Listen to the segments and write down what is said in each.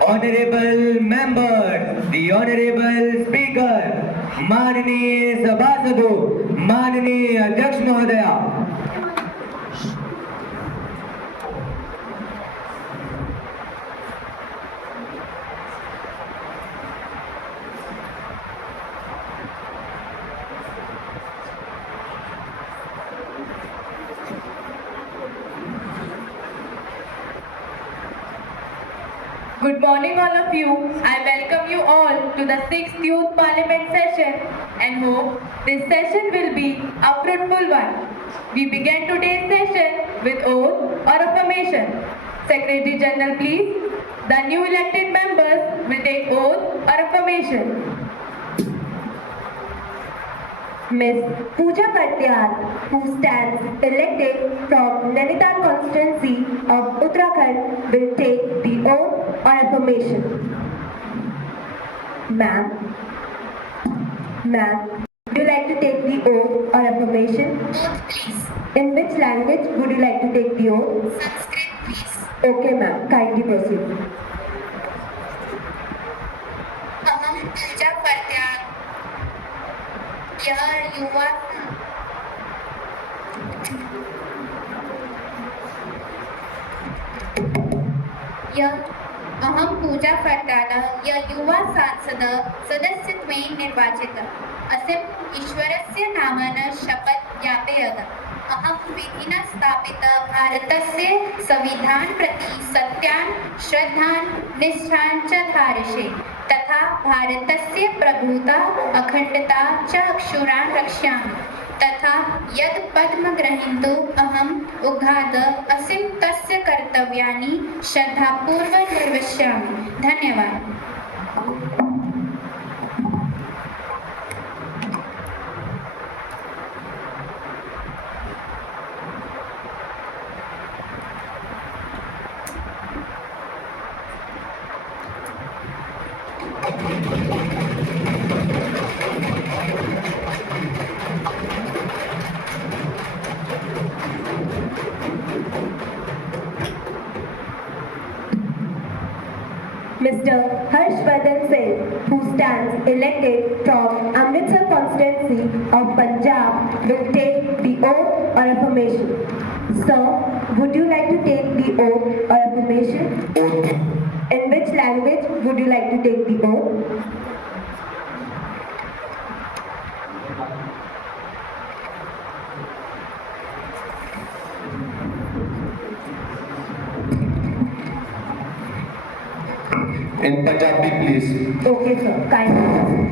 Honorable members, the honorable speaker, माननीय सभासदों, माननीय अध्यक्ष महोदया, Good morning all of you. I welcome you all to the 6th Youth Parliament session and hope this session will be a fruitful one. We begin today's session with oath or affirmation. Secretary General, please. The new elected members will take oath or affirmation. Ms. Pooja Patyal, who stands elected from Nainital constituency of Uttarakhand, will take the oath or affirmation. Ma'am, would you like to take the oath or affirmation? Oath, please. In which language would you like to take the oath? Sanskrit, please. Okay, ma'am. Kindly proceed. अहम पूजा पात्याल यह युवा अहम पूजा पात्याल यह युवा सांसद सदस्यत्वेन निर्वाचित अस्मिन् ईश्वरस्य नामेन शपथ ज्ञापयत् अहं विधिना स्थापित भारतस्य संविधान प्रति सत्यान् श्रद्धां निष्ठां च धारयिष्ये तथा भारतस्य प्रभुता अखंडता च अक्षुरान् रक्षामि तथा यद् पदं गृहीतुं अहम् उद्घात अस्मि तस्य कर्तव्यानि श्रद्धापूर्वक निर्वक्ष्यामि। धन्यवाद। Mr. Harshvardhan Singh, who stands elected from Amritsar constituency of Punjab, will take the oath or affirmation. Sir, would you like to take the oath or affirmation? oath, In which language would you like to take the oath? in Punjabi, please. Okay, sir. Kindly.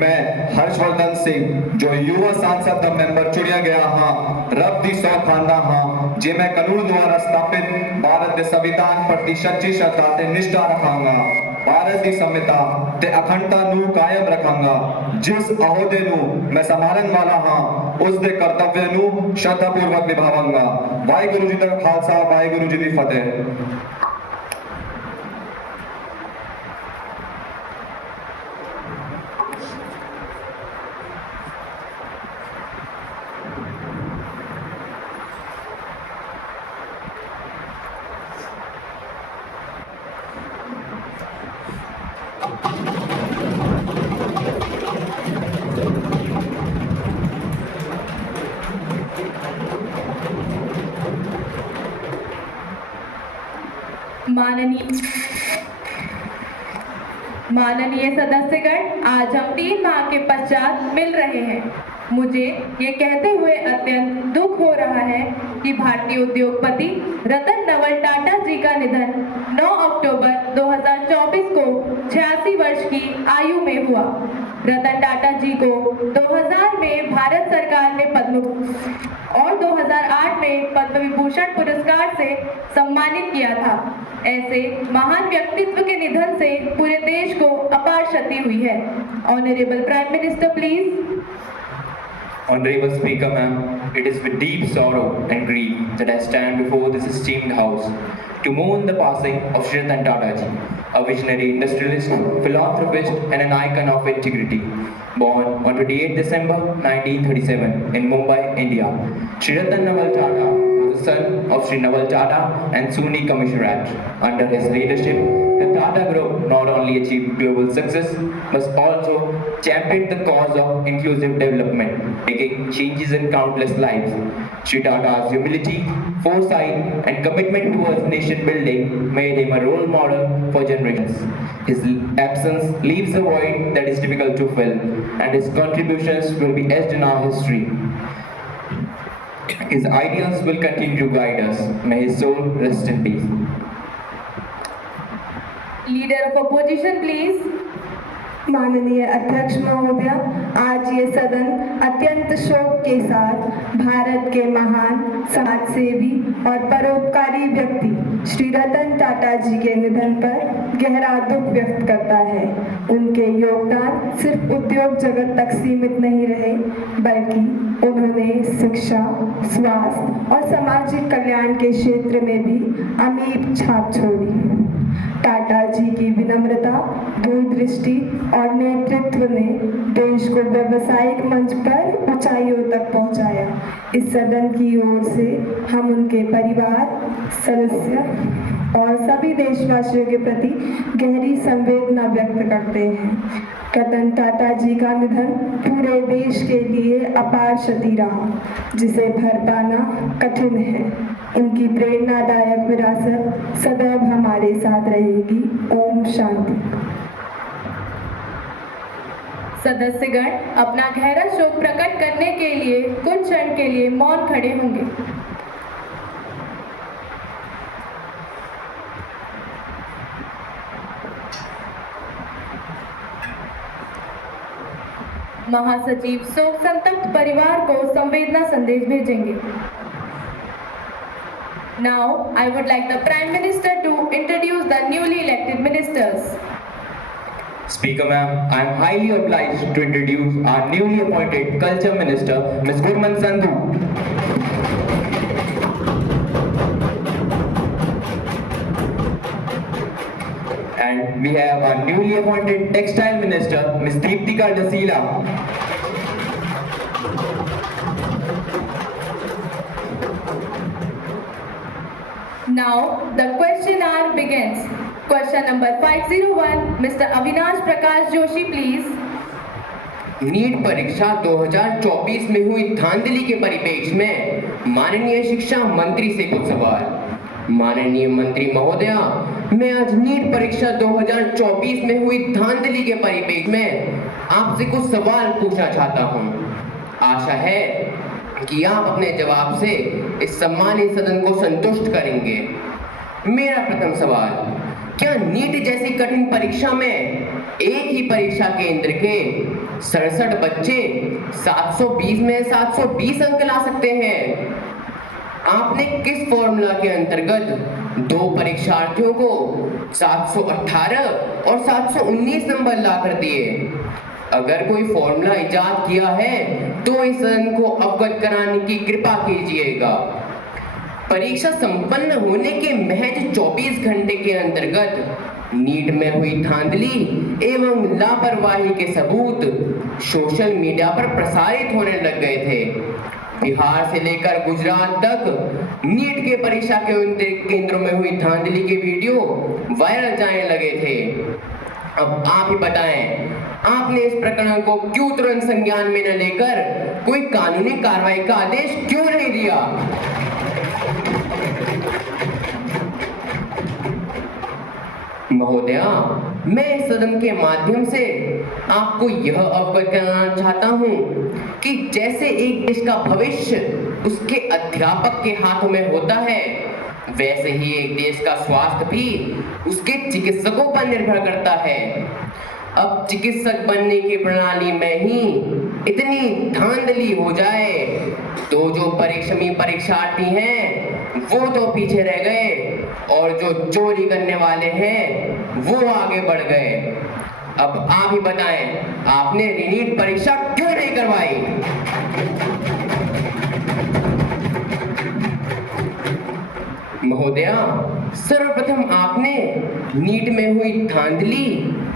मैं हर्षवर्धन सिंह जो युवा सांसद ਦਾ member ਚੁਣਿਆ ਗਿਆ ਹਾਂ ਰੱਬ ਦੀ ਸਹੁੰ ਖਾਂਦਾ ਹਾਂ ਜੇ ਮੈਂ ਕਾਨੂੰਨ ਦੁਆਰਾ ਸਥਾਪਿਤ ਭਾਰਤ ਦੇ ਸੰਵਿਧਾਨ ਪ੍ਰਤੀ ਸੱਚੀ ਸ਼ਰਧਾ ਤੇ ਨਿਸ਼ਠਾ ਰੱਖਾਂਗਾ ਭਾਰਤ ਦੀ ਸੰਵਿਧਾ ਤੇ ਅਖੰਡਤਾ ਨੂੰ ਕਾਇਮ ਰੱਖਾਂਗਾ ਜਿਸ ਅਹੁਦੇ ਨੂੰ ਮੈਂ ਸੰਭਾਲਣ ਵਾਲਾ ਹਾਂ ਉਸ ਦੇ ਕਰਤੱਵ ਨੂੰ ਸ਼ਰਧਾਪੂਰਵਕ ਨਿਭਾਵਾਂਗਾ ਵਾਹਿਗੁਰੂ ਜੀ ਦਾ ਖਾਲਸਾ ਵਾਹਿਗੁਰੂ ਜੀ ਦੀ ਫਤਿਹ माननीय सदस्यगण, आज हम 3 माह के पश्चात मिल रहे हैं। मुझे ये कहते हुए अत्यंत दुख हो रहा है कि भारतीय उद्योगपति रतन नवल टाटा जी का निधन 9 अक्टूबर 2024 को 86 वर्ष की आयु में हुआ। रतन टाटा जी को 2000 में भारत सरकार ने पद्म और 2008 में पद्म विभूषण पुरस्कार से सम्मानित किया था। ऐसे महान व्यक्तित्व के निधन से पूरे देश को अपार क्षति हुई है। Honourable prime minister please. Honorable Speaker, ma'am, it is with deep sorrow and grief that I stand before this esteemed house to mourn the passing of Shri Ratan Tata Ji, a visionary industrialist, philanthropist, and an icon of integrity. Born on 28 December 1937 in Mumbai, India, Shri Ratan Naval Tata was was son of Sri Naval Tata and Suni Commissioner. Under his leadership, the Tata Group not only achieved global success, but also championed the cause of inclusive development, making changes in countless lives. Sri Tata's humility, foresight, and commitment towards nation building made him a role model for generations. His absence leaves a void that is difficult to fill, and his contributions will be etched in our history. His ideals will continue to guide us. May his soul rest in peace. Leader of opposition, please. माननीय अध्यक्ष महोदय, आज ये सदन अत्यंत शोक के साथ भारत के महान समाजसेवी और परोपकारी व्यक्ति श्री रतन टाटा जी के निधन पर गहरा दुख व्यक्त करता है। उनके योगदान सिर्फ उद्योग जगत तक सीमित नहीं रहे, बल्कि उन्होंने शिक्षा, स्वास्थ्य और सामाजिक कल्याण के क्षेत्र में भी अमीर छाप छोड़ी। टाटा जी की विनम्रता, दूरदृष्टि और नेतृत्व ने देश को व्यावसायिक मंच पर ऊंचाइयों तक पहुंचाया। इस सदन की ओर से हम उनके परिवार, सदस्य और सभी देशवासियों के प्रति गहरी संवेदना व्यक्त करते हैं। रतन टाटा जी का निधन पूरे देश के लिए अपार क्षति रहा, जिसे भर पाना कठिन है। उनकी प्रेरणादायक विरासत सदैव हमारे साथ रहेगी। ओम शांति। सदस्यगण अपना गहरा शोक प्रकट करने के लिए कुछ क्षण के लिए मौन खड़े होंगे। महासचिव शोक संतप्त परिवार को संवेदना संदेश भेजेंगे। Now, I would like the Prime Minister to introduce the newly elected ministers. Speaker ma'am, I am highly obliged to introduce our newly appointed Culture Minister, Ms. Gurman Sandhu. And we have our newly appointed Textile Minister, Ms. Deeptika Dasila. Now, the question hour begins. Question number 501, Mr. Avinash Prakash Joshi, please. NEET परीक्षा 2024 में हुई धांधली के परिप्रेक्ष्य में माननीय शिक्षा मंत्री से कुछ सवाल। माननीय मंत्री महोदया, मैं आज नीट परीक्षा 2024 में हुई धांधली के परिप्रेक्ष्य में आपसे कुछ सवाल पूछना चाहता हूं। आशा है कि आप अपने जवाब से इस सम्मानित सदन को संतुष्ट करेंगे। मेरा प्रथम सवाल, क्या नीट जैसी कठिन परीक्षा में एक ही परीक्षा केंद्र के 67 बच्चे 720 में 720 अंक ला सकते हैं? आपने किस फॉर्मूला के अंतर्गत दो परीक्षार्थियों को 718 और 719 नंबर ला कर दिए? अगर कोई फॉर्मूला इजाद किया है तो इस सदन को अवगत कराने की कृपा कीजिएगा। परीक्षा संपन्न होने के महज 24 घंटे के अंतर्गत नीट में हुई धांधली एवं लापरवाही के सबूत सोशल मीडिया पर प्रसारित होने लग गए थे। बिहार से लेकर गुजरात तक नीट के परीक्षा के उन केंद्रों में हुई धांधली के वीडियो वायरल जाने लगे थे। अब आप ही बताएं, आपने इस प्रकरण को क्यों तुरंत संज्ञान में न लेकर कोई कानूनी कार्रवाई का आदेश क्यों नहीं दिया? महोदया, मैं इस सदन के माध्यम से आपको यह अवगत कराना चाहता हूं कि जैसे एक देश का भविष्य उसके अध्यापक के हाथों में होता है, वैसे ही एक देश का स्वास्थ्य भी उसके चिकित्सकों पर निर्भर करता है। अब चिकित्सक बनने की प्रणाली में ही इतनी धांधली हो जाए तो जो परिश्रमी परीक्षार्थी हैं वो तो पीछे रह गए और जो चोरी करने वाले हैं वो आगे बढ़ गए। अब आप ही बताएं, आपने रीनीट परीक्षा क्यों नहीं करवाई? महोदया, सर्वप्रथम आपने नीट में हुई धांधली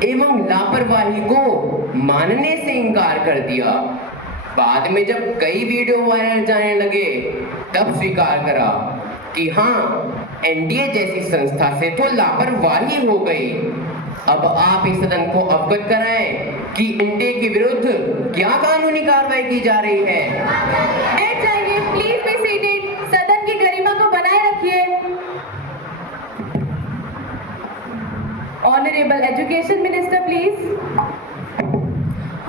एवं लापरवाही को मानने से इनकार कर दिया। बाद में जब कई वीडियो वायरल जाने लगे तब स्वीकार करा कि हाँ, एनडीए जैसी संस्था से तो लापरवाही हो गई। अब आप इस सदन को अवगत कराएं कि एनडीए के विरुद्ध क्या कानूनी कार्रवाई की जा रही है। बैठ जाइए, प्लीज बी सीटेड। सदन की गरिमा को बनाए रखिए। Honourable education minister please.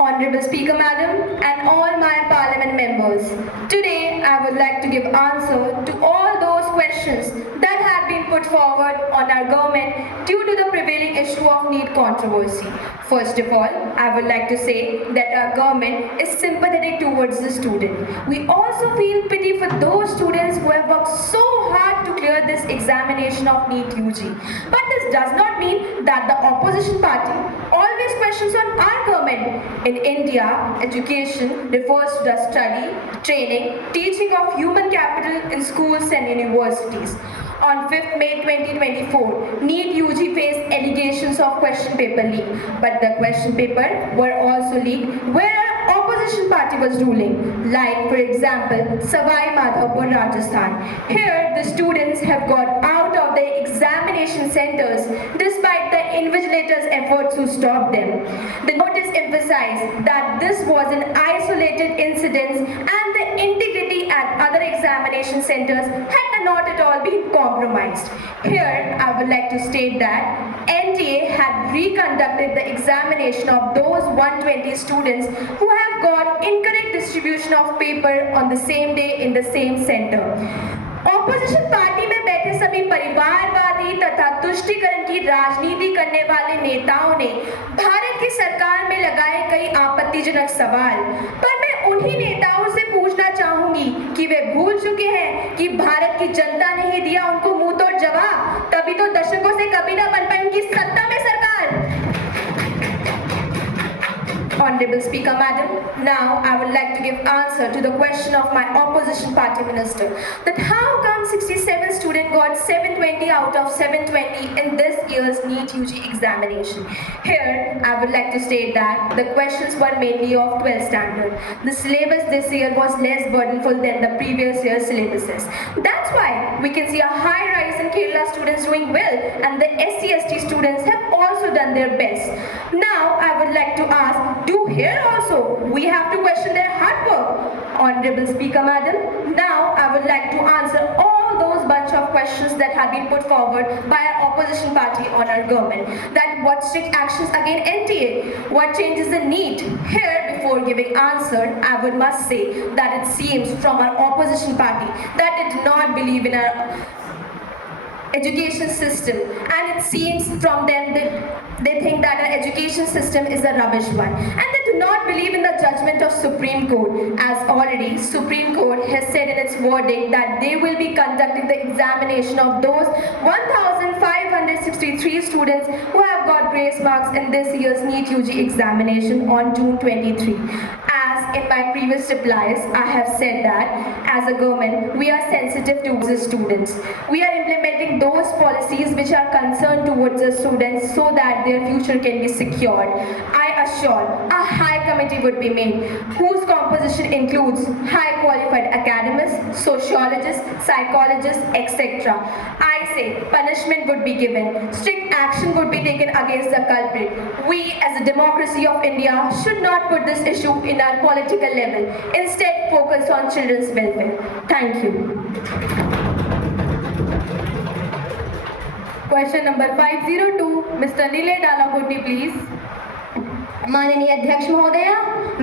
Honorable Speaker Madam and all my Parliament members, today I would like to give answer to all those questions that have been put forward on our government due to the prevailing issue of NEET controversy. First of all, I would like to say that our government is sympathetic towards the student. We also feel pity for those students who have worked so hard to clear this examination of NEET UG. But this does not mean that the opposition party always questions on our government. In India, education refers to the study, training, teaching of human capital in schools and universities. On 5th May 2024, NEET UG faced allegations of question paper leak, but the question paper were also leaked where opposition party was ruling, like for example, Savai Madhavpur, Rajasthan. Here, the students have got out of their examination centers despite the invigilators' efforts to stop them. The notice emphasized that this was an isolated incident and the integrity at other examination centers had not at all been compromised. Here, I would like to state that NTA had reconducted the examination of those 120 students who have got incorrect distribution of paper on the same day in the same center. Opposition party में बैठे सभी परिवारवादी तथा तुष्टीकरण की राजनीति करने वाले नेताओं ने भारत की सरकार में लगाए कई आपत्तिजनक सवाल, पर मैं उन्हीं नेताओं से पूछना चाहूंगी कि वे भूल चुके हैं कि भारत की जनता ने ही दिया उनको मुंह तोड़ जवाब, तभी तो दशकों से कभी ना बन पाई उनकी सत्ता में सरकार। Honorable Speaker Madam, now I would like to give answer to the question of my opposition party minister that how come 67 students got 720 out of 720 in this year's NEET UG examination. Here I would like to state that the questions were mainly of 12th standard. The syllabus this year was less burdenful than the previous year's syllabuses. That's why we can see a high rise in Kerala students doing well and the SC/ST students have also done their best. Now I would like to ask, do here also we have to question their hard work? Honorable Speaker Madam, now I would like to answer all those bunch of questions that have been put forward by our opposition party on our government. That what strict actions against NTA? What changes the NEET? Here, before giving answer, I would must say that it seems from our opposition party that it do not believe in our education system, and it seems from them that they think that our education system is a rubbish one, and they do not believe in the judgment of Supreme Court, as already Supreme Court has said in its verdict that they will be conducting the examination of those 1,563 students who have got grace marks in this year's NEET UG examination on June 23. As in my previous replies, I have said that as a government, we are sensitive towards the students. We are implementing those policies which are concerned towards the students so that their future can be secured. I assure a high committee would be made whose composition includes high qualified academics, sociologists, psychologists, etc. I say punishment would be given. Strict action would be taken against the culprit. We as a democracy of India should not put this issue in our political level. Instead, focus on children's welfare. Thank you. Question number 502, Mr. Nilay Dalakoti, please. माननीय अध्यक्ष महोदया,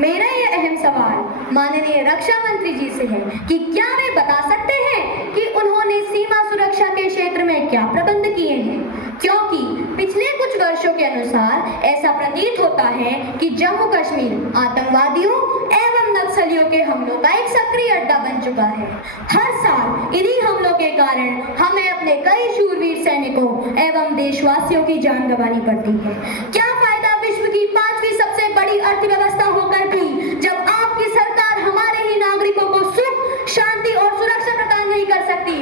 मेरा ये अहम सवाल माननीय रक्षा मंत्री जी से है कि क्या वे बता सकते हैं कि उन्होंने सीमा सुरक्षा के क्षेत्र में क्या प्रबंध किए हैं, क्योंकि पिछले कुछ वर्षों के अनुसार ऐसा प्रतीत होता है कि जम्मू कश्मीर आतंकवादियों एवं नक्सलियों के हमलों का एक सक्रिय अड्डा बन चुका है। हर साल इन्हीं हमलों के कारण हमें अपने कई शूरवीर सैनिकों एवं देशवासियों की जान गंवानी पड़ती है। क्या फायदा विश्व की 5वीं सबसे बड़ी अर्थव्यवस्था होकर भी जब आपकी सरकार हमारे ही नागरिकों को सुख, शांति और सुरक्षा प्रदान नहीं कर सकती?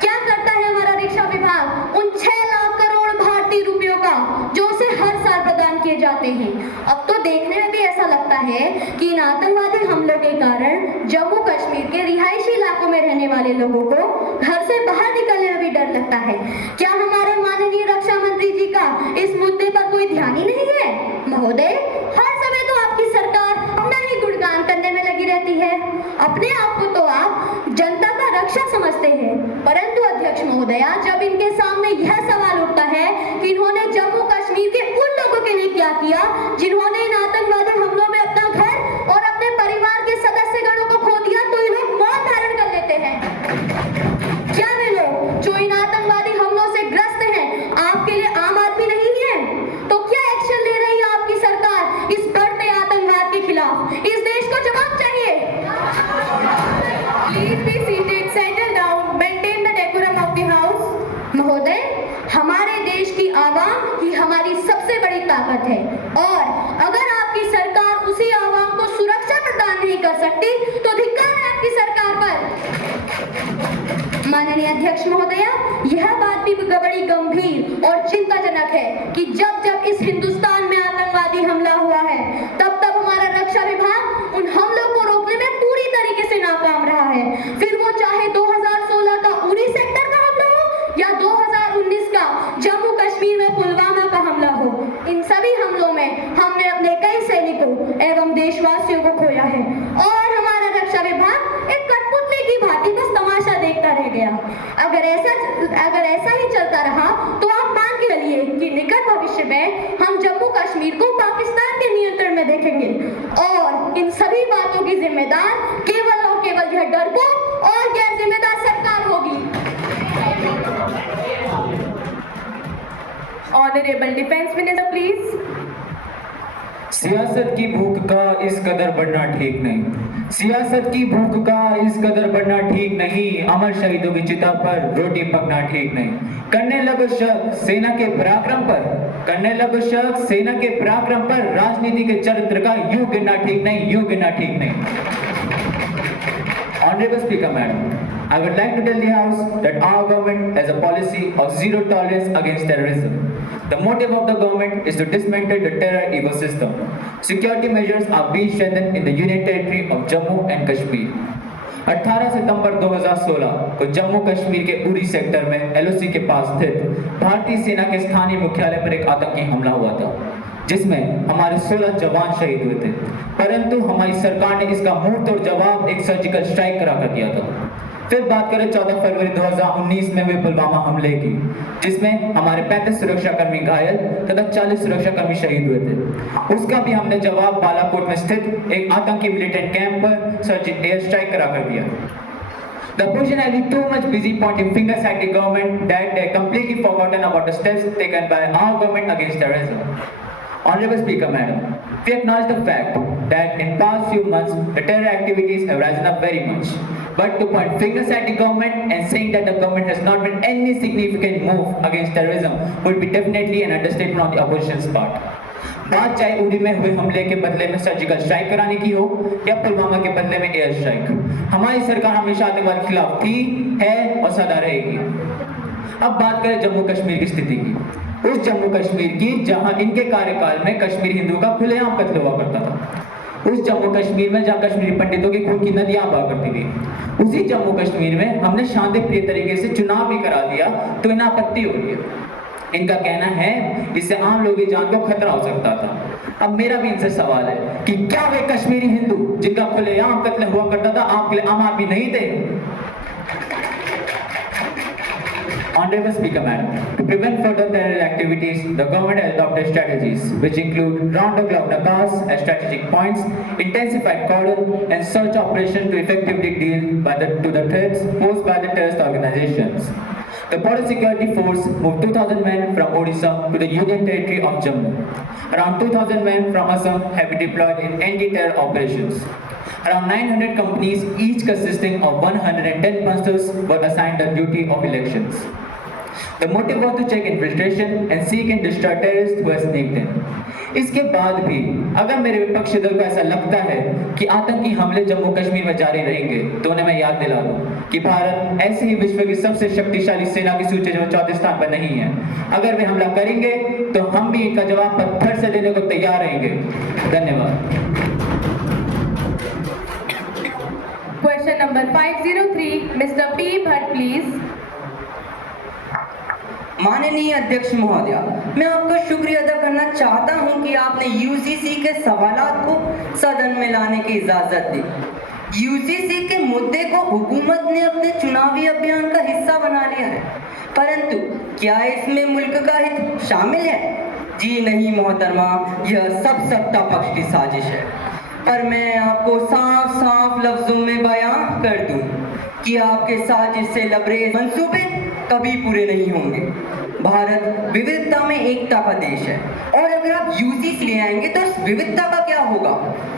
क्या करता है हमारा रक्षा विभाग उन 6 लाख करोड़ भारतीय रुपयों का जो उसे हर साल प्रदान किए जाते हैं? अब तो देखने में भी ऐसा लगता है रहने वाले लोगों को घर से बाहर निकलने में भी डर लगता है। क्या हमारे माननीय रक्षा मंत्री जी का इस मुद्दे पर कोई ध्यान ही नहीं है? महोदय, हर समय तो आपकी सरकार अपना ही गुणगान करने में लगी रहती है। अपने आप को तो आप जनता का रक्षक समझते हैं, परंतु अध्यक्ष महोदया, जब इनके सामने यह सवाल उठता है कि इन्होंने जम्मू कश्मीर के उन लोगों के लिए क्या किया जिन्होंने इन आतंकवादी हमलों में अपना घर और अपने परिवार के सदस्यगणों को खो दिया, तो ये लोग मौन धारण कर लेते हैं। क्या वे लोग जो इन आतंकवादी हमलों से ग्रस्त हैं आपके लिए आम आदमी नहीं है? तो क्या एक्शन ले रही है आपकी सरकार इस बढ़ते आतंकवाद के खिलाफ? इस देश को जवाब चाहिए। Please be seated, settle down, maintain the decorum of the house. महोदय, हमारे देश की आवाम ही हमारी सबसे बड़ी ताकत है और अगर आपकी सरकार उसी आवाम को सुरक्षा प्रदान नहीं कर सकती तो धिक्कार है आपकी सरकार पर। माननीय अध्यक्ष महोदया, यह बात भी बड़ी गंभीर और चिंताजनक है कि जब जब इस हिंदुस्तान में आतंकवादी हमला हुआ है तब तब हमारा रक्षा विभाग उन हमलों को रोकने में पूरी तरीके से नाकाम रहा है। फिर वो चाहे 2016 का उरी सेक्टर का हमला हो या 2019 का जम्मू कश्मीर में पुलवामा का हमला हो, इन सभी हमलों में हमने अपने कई सैनिकों एवं देशवासियों को खोया है और हमारा रक्षा विभाग एक कठपुतली की भांति बस तमाशा देखता रह गया। अगर ऐसा ही चलता रहा तो आप मान के चलिए कि निकट भविष्य में हम जम्मू कश्मीर को पाकिस्तान के नियंत्रण में देखेंगे और इन सभी बातों की जिम्मेदार केवल और केवल यह डरपोक और गैर जिम्मेदार सरकार होगी। Honorable Defense Minister, please. सियासत की भूख का इस कदर बढ़ना ठीक नहीं। सियासत की भूख का इस कदर बढ़ना ठीक नहीं। अमर शहीदों की चिता पर रोटी पकना ठीक नहीं। करने लगो शक सेना के पराक्रम पर, करने लगो शक सेना के पराक्रम पर, राजनीति के चरित्र का यूं गिनना ठीक नहीं, यूं गिनना ठीक नहीं। Honorable Speaker, Madam, I would like to tell the House that our government has a policy of zero tolerance against terrorism. The motive of the government is to dismantle the terror ecosystem. Security measures are being strengthened in the Union Territory of Jammu and Kashmir. 18 सितंबर 2016 को जम्मू कश्मीर के Uri sector में LOC के पास स्थित भारतीय सेना के स्थानीय मुख्यालय पर एक आतंकी हमला हुआ था, जिसमें हमारे 16 जवान शहीद हुए थे। परंतु हमारी सरकार ने इसका मुंह तोड़ जवाब एक सर्जिकल स्ट्राइक कराकर दिया था। फिर बात करें 14 फरवरी 2019 में हुए पुलवामा हमले की, जिसमें हमारे 35 सुरक्षाकर्मी घायल तथा 40 सुरक्षाकर्मी शहीद हुए थे। उसका भी हमने जवाब बालाकोट में स्थित एक आतंकी मिलिटेंट कैंप पर सर्जिकल एयर स्ट्राइक कराकर दिया। The opposition has been too much busy pointing fingers at the government that they completely forgotten about the steps taken by our government against terrorism. Honorable Speaker, Madam, we acknowledge the fact that in past few months the terror activities have risen up very much. But to point fingers at the government and saying that the government has not made any significant move against terrorism would be definitely an understatement on the opposition's part. बात चाहे उरी में हुए हमले के बदले में surgical strike कराने की हो या पुलवामा के बदले में एयर स्ट्राइक, हमारी सरकार हमेशा आतंकवाद के खिलाफ थी, है और सदा रहेगी। अब बात करें जम्मू कश्मीर की स्थिति की, उस जम्मू कश्मीर की जहां इनके कार्यकाल में कश्मीरी हिंदुओं का खुलेआम कत्ल हुआ करता था, उस जम्मू कश्मीर में जहां कश्मीरी पंडितों की खून की नदियां बहा करती थी, उसी जम्मू कश्मीर में हमने शांतिप्रिय तरीके से चुनाव भी करा दिया तो इन्हें आपत्ति हो रही है। इनका कहना है इससे आम लोगों की जान को खतरा हो सकता था। अब मेरा भी इनसे सवाल है कि क्या वे कश्मीरी हिंदू जिनका खुलेआम कत्ल हुआ करता था आपके लिए आम आदमी नहीं थे? Honorable Speaker, Madam, to prevent further terror activities, the government has adopted strategies which include round-the-clock nakaz at strategic points, intensified cordon and search operations to effectively deal to the threats posed by the terrorist organizations. The Border Security Force moved 2,000 men from Odisha to the Union Territory of Jammu. Around 2,000 men from Assam have been deployed in anti-terror operations. Around 900 companies, each consisting of 110 punctures, were assigned the duty of elections. The motive was to check infiltration and seek and destroy terrorists who have sneaked in. इसके बाद भी अगर मेरे विपक्षी दल को ऐसा लगता है कि आतंकी हमले जम्मू कश्मीर में जारी रहेंगे तो उन्हें मैं याद दिला दूं कि भारत ऐसी ही विश्व की सबसे शक्तिशाली सेना की सूची में 24 स्थान पर नहीं है। अगर वे हमला करेंगे तो हम भी इनका जवाब पत्थर से देने को तैयार रहेंगे। धन्यवाद। Question number number 503, Mr. P. Bhatt, please. माननीय अध्यक्ष महोदया, मैं आपका शुक्रिया अदा करना चाहता हूं कि आपने यूसीसी के सवालात को सदन में लाने की इजाजत दी। यूसीसी के मुद्दे को हुकूमत ने अपने चुनावी अभियान का हिस्सा बना लिया है, परंतु क्या इसमें मुल्क का हित शामिल है? जी नहीं मोहतरमा, यह सब सत्ता पक्ष की साजिश है। पर मैं आपको साफ साफ लफ्जों में बयां कर दूं कि आपके साजिश से लबरेज मंसूबे कभी पूरे नहीं होंगे। भारत विविधता में एकता का देश है, और अगर आप यूसीसी ले आएंगे तो इस विविधता का क्या होगा?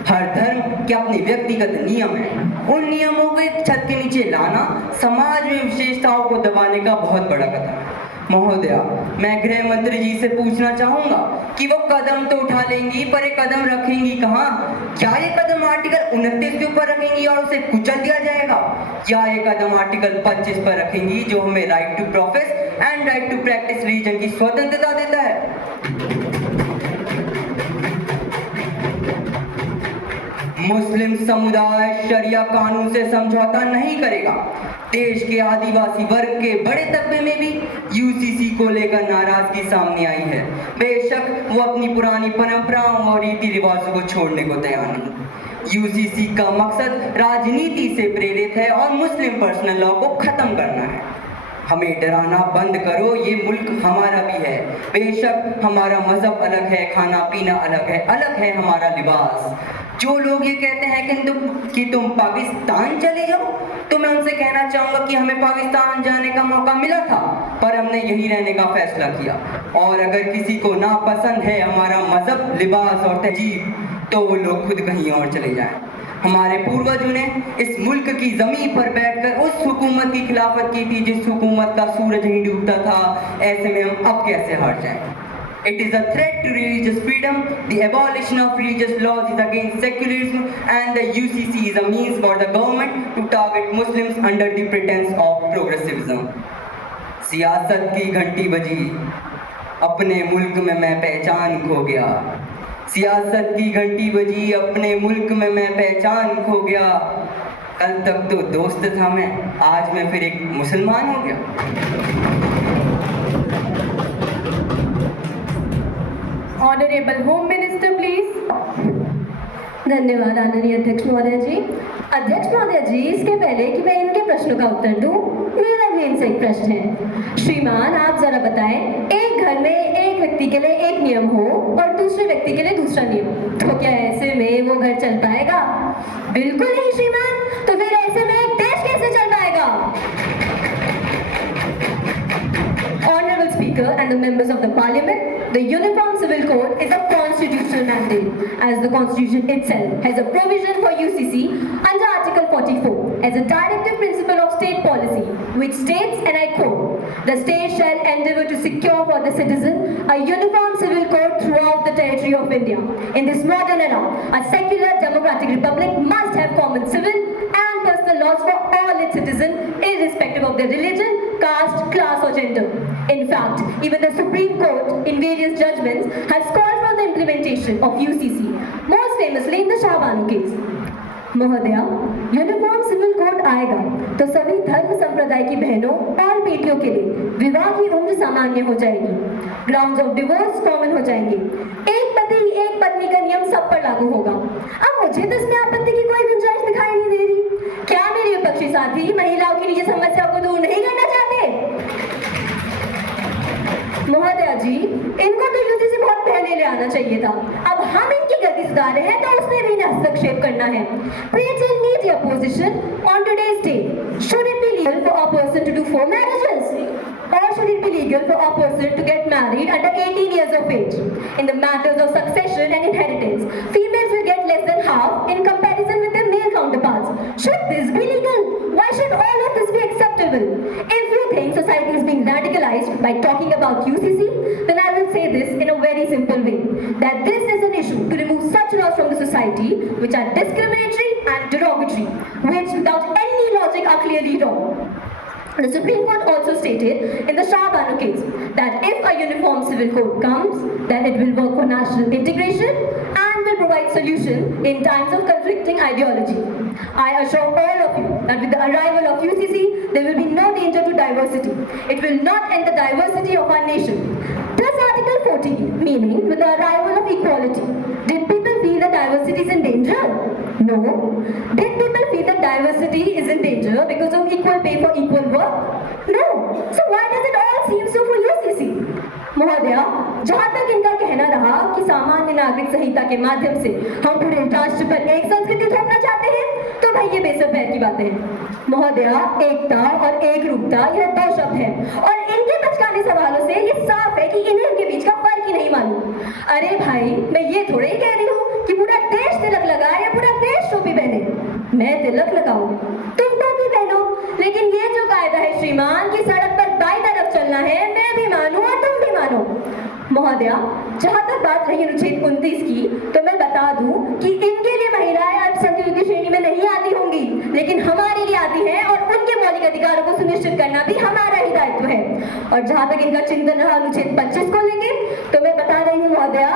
हर धर्म के अपने व्यक्तिगत नियम हैं। उन नियमों को एक छत के नीचे लाना समाज में विशेषताओं को दबाने का बहुत बड़ा कदम है। महोदया, मैं गृह मंत्री जी से पूछना चाहूंगा कि वो कदम तो उठा लेंगी, पर ये कदम रखेंगी कहाँ? क्या ये कदम आर्टिकल 29 के ऊपर रखेंगी और उसे कुचल दिया जाएगा, या ये कदम आर्टिकल 25 पर रखेंगी जो हमें right to profess and right to practise religion की स्वतंत्रता देता है? मुस्लिम समुदाय शरिया कानून से समझौता नहीं करेगा। देश के आदिवासी वर्ग के बड़े तबके में भी यूसीसी को लेकर नाराजगी सामने आई है। बेशक वो अपनी पुरानी परंपराओं और रीति रिवाजों को छोड़ने को तैयार नहीं। यूसीसी का मकसद राजनीति से प्रेरित है और मुस्लिम पर्सनल लॉ को खत्म करना है। हमें डराना बंद करो, ये मुल्क हमारा भी है। बेशक हमारा मजहब अलग है, खाना पीना अलग है हमारा लिबास। जो लोग ये कहते हैं कि तुम पाकिस्तान चले जाओ, तो मैं उनसे कहना चाहूँगा कि हमें पाकिस्तान जाने का मौका मिला था, पर हमने यहीं रहने का फैसला किया। और अगर किसी को नापसंद है हमारा मजहब, लिबास और तहजीब, तो वो लोग खुद कहीं और चले जाएं। हमारे पूर्वजों ने इस मुल्क की ज़मीन पर बैठकर उस हुकूमत की खिलाफत की थी जिस हुकूमत का सूरज नहीं डूबता था। ऐसे में हम अब कैसे हार जाएं? It is a threat to religious freedom. The abolition of religious laws is against secularism, and the UCC is a means for the government to target Muslims under the pretense of progressivism. सियासत की घंटी बजी, अपने मुल्क में मैं पहचान खो गया। सियासत की घंटी बजी, अपने मुल्क में मैं पहचान खो गया। कल तक तो दोस्त था मैं, आज मैं फिर एक मुसलमान हो गया। Honorable Home Minister, please. धन्यवाद आदरणीय अध्यक्ष महोदय जी। अध्यक्ष महोदय जी, इसके पहले कि मैं इनके प्रश्नों का उत्तर दूं, मेरा भी इनसे एक प्रश्न है। श्रीमान, आप जरा बताएं, एक घर में एक व्यक्ति के लिए एक नियम हो और दूसरे व्यक्ति के लिए दूसरा नियम, तो क्या ऐसे में वो घर चल पाएगा? बिल्कुल नहीं श्रीमान। तो फिर ऐसे में एक देश कैसे चल पाएगा? Honorable Speaker and the members of the Parliament, the Uniform Civil Code is a constitutional mandate, as the Constitution itself has a provision for UCC under Article 44 as a directive principle of state policy, which states, and I quote, "The state shall endeavour to secure for the citizen a uniform civil code throughout the territory of India. In this modern era, a secular democratic republic must have common civil and personal laws for all its citizens, irrespective of their religion, caste, class or gender." In fact, even the Supreme Court in various judgments has called for the implementation of UCC, most famously in the Shah Banu case. महोदया, uniform civil code आएगा तो सभी धर्म संप्रदाय की बहनों और बेटियों के लिए विवाह की उम्र सामान्य हो जाएगी, ग्राउंड्स ऑफ डिवोर्स कॉमन हो जाएंगे, एक पति एक पत्नी का नियम सब पर लागू होगा। अब मुझे तो इसमें आपत्ति की कोई गुंजाइश दिखाई नहीं दे रही। क्या मेरे विपक्षी साथी महिलाओं की निजी समस्याओं को दूर नहीं करना चाहते? महोदया जी, इनको तो यूसीसी बहुत पहले ले आना चाहिए था। अब हम इनकी गति सुधार रहे हैं तो उसमें भी इन्हें हस्तक्षेप करना है। Please tell me your position on today's day. Should it be legal for a person to do 4 marriages? Or should it be legal for a person to get married under 18 years of age? In the matters of succession and inheritance, females will get less than half in comparison with their male counterparts. Should this be legal? Why should all of this be acceptable? If you think society is being radicalized by talking about UCC, then I will say this in a very simple way, that this is an issue to remove such laws from the society which are discriminatory and derogatory, which without any logic are clearly wrong. The Supreme Court also stated in the Shah Banu case that if a uniform civil code comes, then it will work for national integration and will provide solution in times of conflicting ideology. I assure all of you that with the arrival of UCC, there will be no danger to diversity. It will not end the diversity of our nation. Does Article 14, meaning with the arrival of equality, did people feel that diversity is in danger? No. Did people feel that diversity is in danger because of equal pay for equal work? No. So why does it all seem so for UCC? महोदया, जहाँ तक इनका कहना रहा कि सामान्य नागरिक संहिता के माध्यम से हम पूरे राष्ट्र पर एक संस्कृति थोपना चाहते हैं, तो भाई ये बेसब बैर की बातें हैं। महोदया, एकता और एक रूपता यह दो शब्द हैं और इनके बचकाने सवालों से ये साफ है कि इन्हें इनके बीच का फर्क ही नहीं मालूम। अरे भाई, मैं ये थोड़े ही कह रही हूँ कि पूरा देश तिलक लगाए या पूरा देश टोपी पहने। मैं तिलक लगाऊं, तुम टोपी पहनो, लेकिन ये जो कायदा है श्रीमान कि सड़क पर दाईं तरफ चलना है, मैं भी मानूं और तुम भी मानो। महोदया, जहाँ तक बात रही अनुच्छेद 29 की, तो मैं बता दूं कि इनके लिए महिलाएं अल्पसंख्यकों की श्रेणी में नहीं आती होंगी, लेकिन हमारे लिए आती हैं और उनके मौलिक अधिकारों को सुनिश्चित करना भी हमारा ही दायित्व है। और जहाँ तक इनका चिंतन रहा अनुच्छेद 25 को लेकर, तो मैं बता रही हूँ महोदया,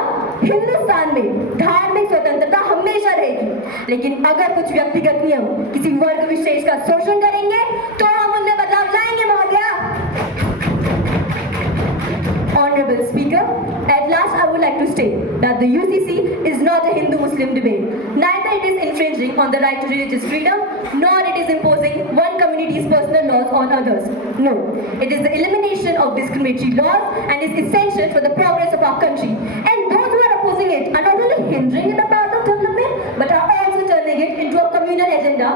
हिंदुस्तान में धार्मिक स्वतंत्रता हमेशा रहेगी, लेकिन अगर कुछ व्यक्तिगत नियम किसी वर्ग विशेष का शोषण करेंगे, तो हम उनमें बदलाव लाएंगे महोदया। Honorable Speaker, at last I would like to state that the UCC is not a Hindu-Muslim debate. Neither it is infringing on the right to religious freedom, nor it is imposing one community's personal laws on others. No, it is the elimination of discriminatory laws and is essential for the progress of our country. And those who are opposing it are not only hindering in the path of development, but are also turning it into a communal agenda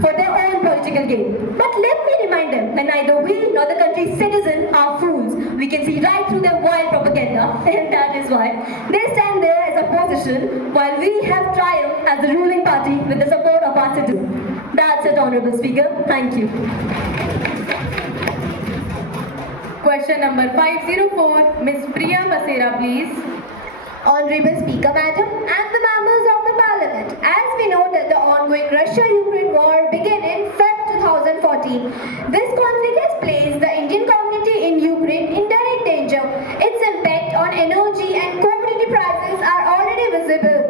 for their own political gain. But let me remind them that neither we nor the country's citizens are fools. We can see right through their wild propaganda, and that is why they stand there as opposition while we have triumphed as the ruling party with the support of our citizens. That's it, Honorable Speaker. Thank you. Question number 504, Ms. Priya Basera, please. Honorable Speaker, Madam, and the members of the Parliament, as we know that the ongoing Russia-Ukraine war began in Feb 2014. This conflict has placed the Indian community in Ukraine in direct danger. Its impact on energy and commodity prices are already visible.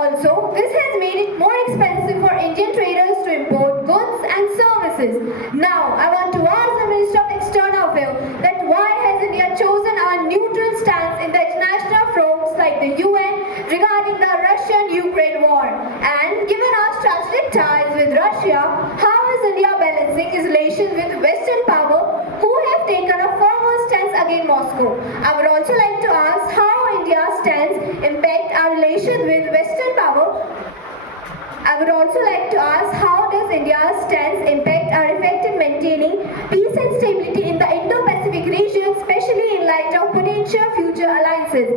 Also, this has made it more expensive for Indian traders to import goods and services. Now, I want to ask the Minister of External Affairs that why has India chosen our neutral stance in the international forums like the UN regarding the Russian-Ukraine war? And given our strategic ties with Russia, how is India balancing its relations with Western power who have taken a firmer stance against Moscow? I would also like to ask how India's stance impact our relations with Western power. I would also like to ask how does India's stance impact our effect in maintaining peace and stability in the Indo-Pacific region, especially in light of potential future alliances?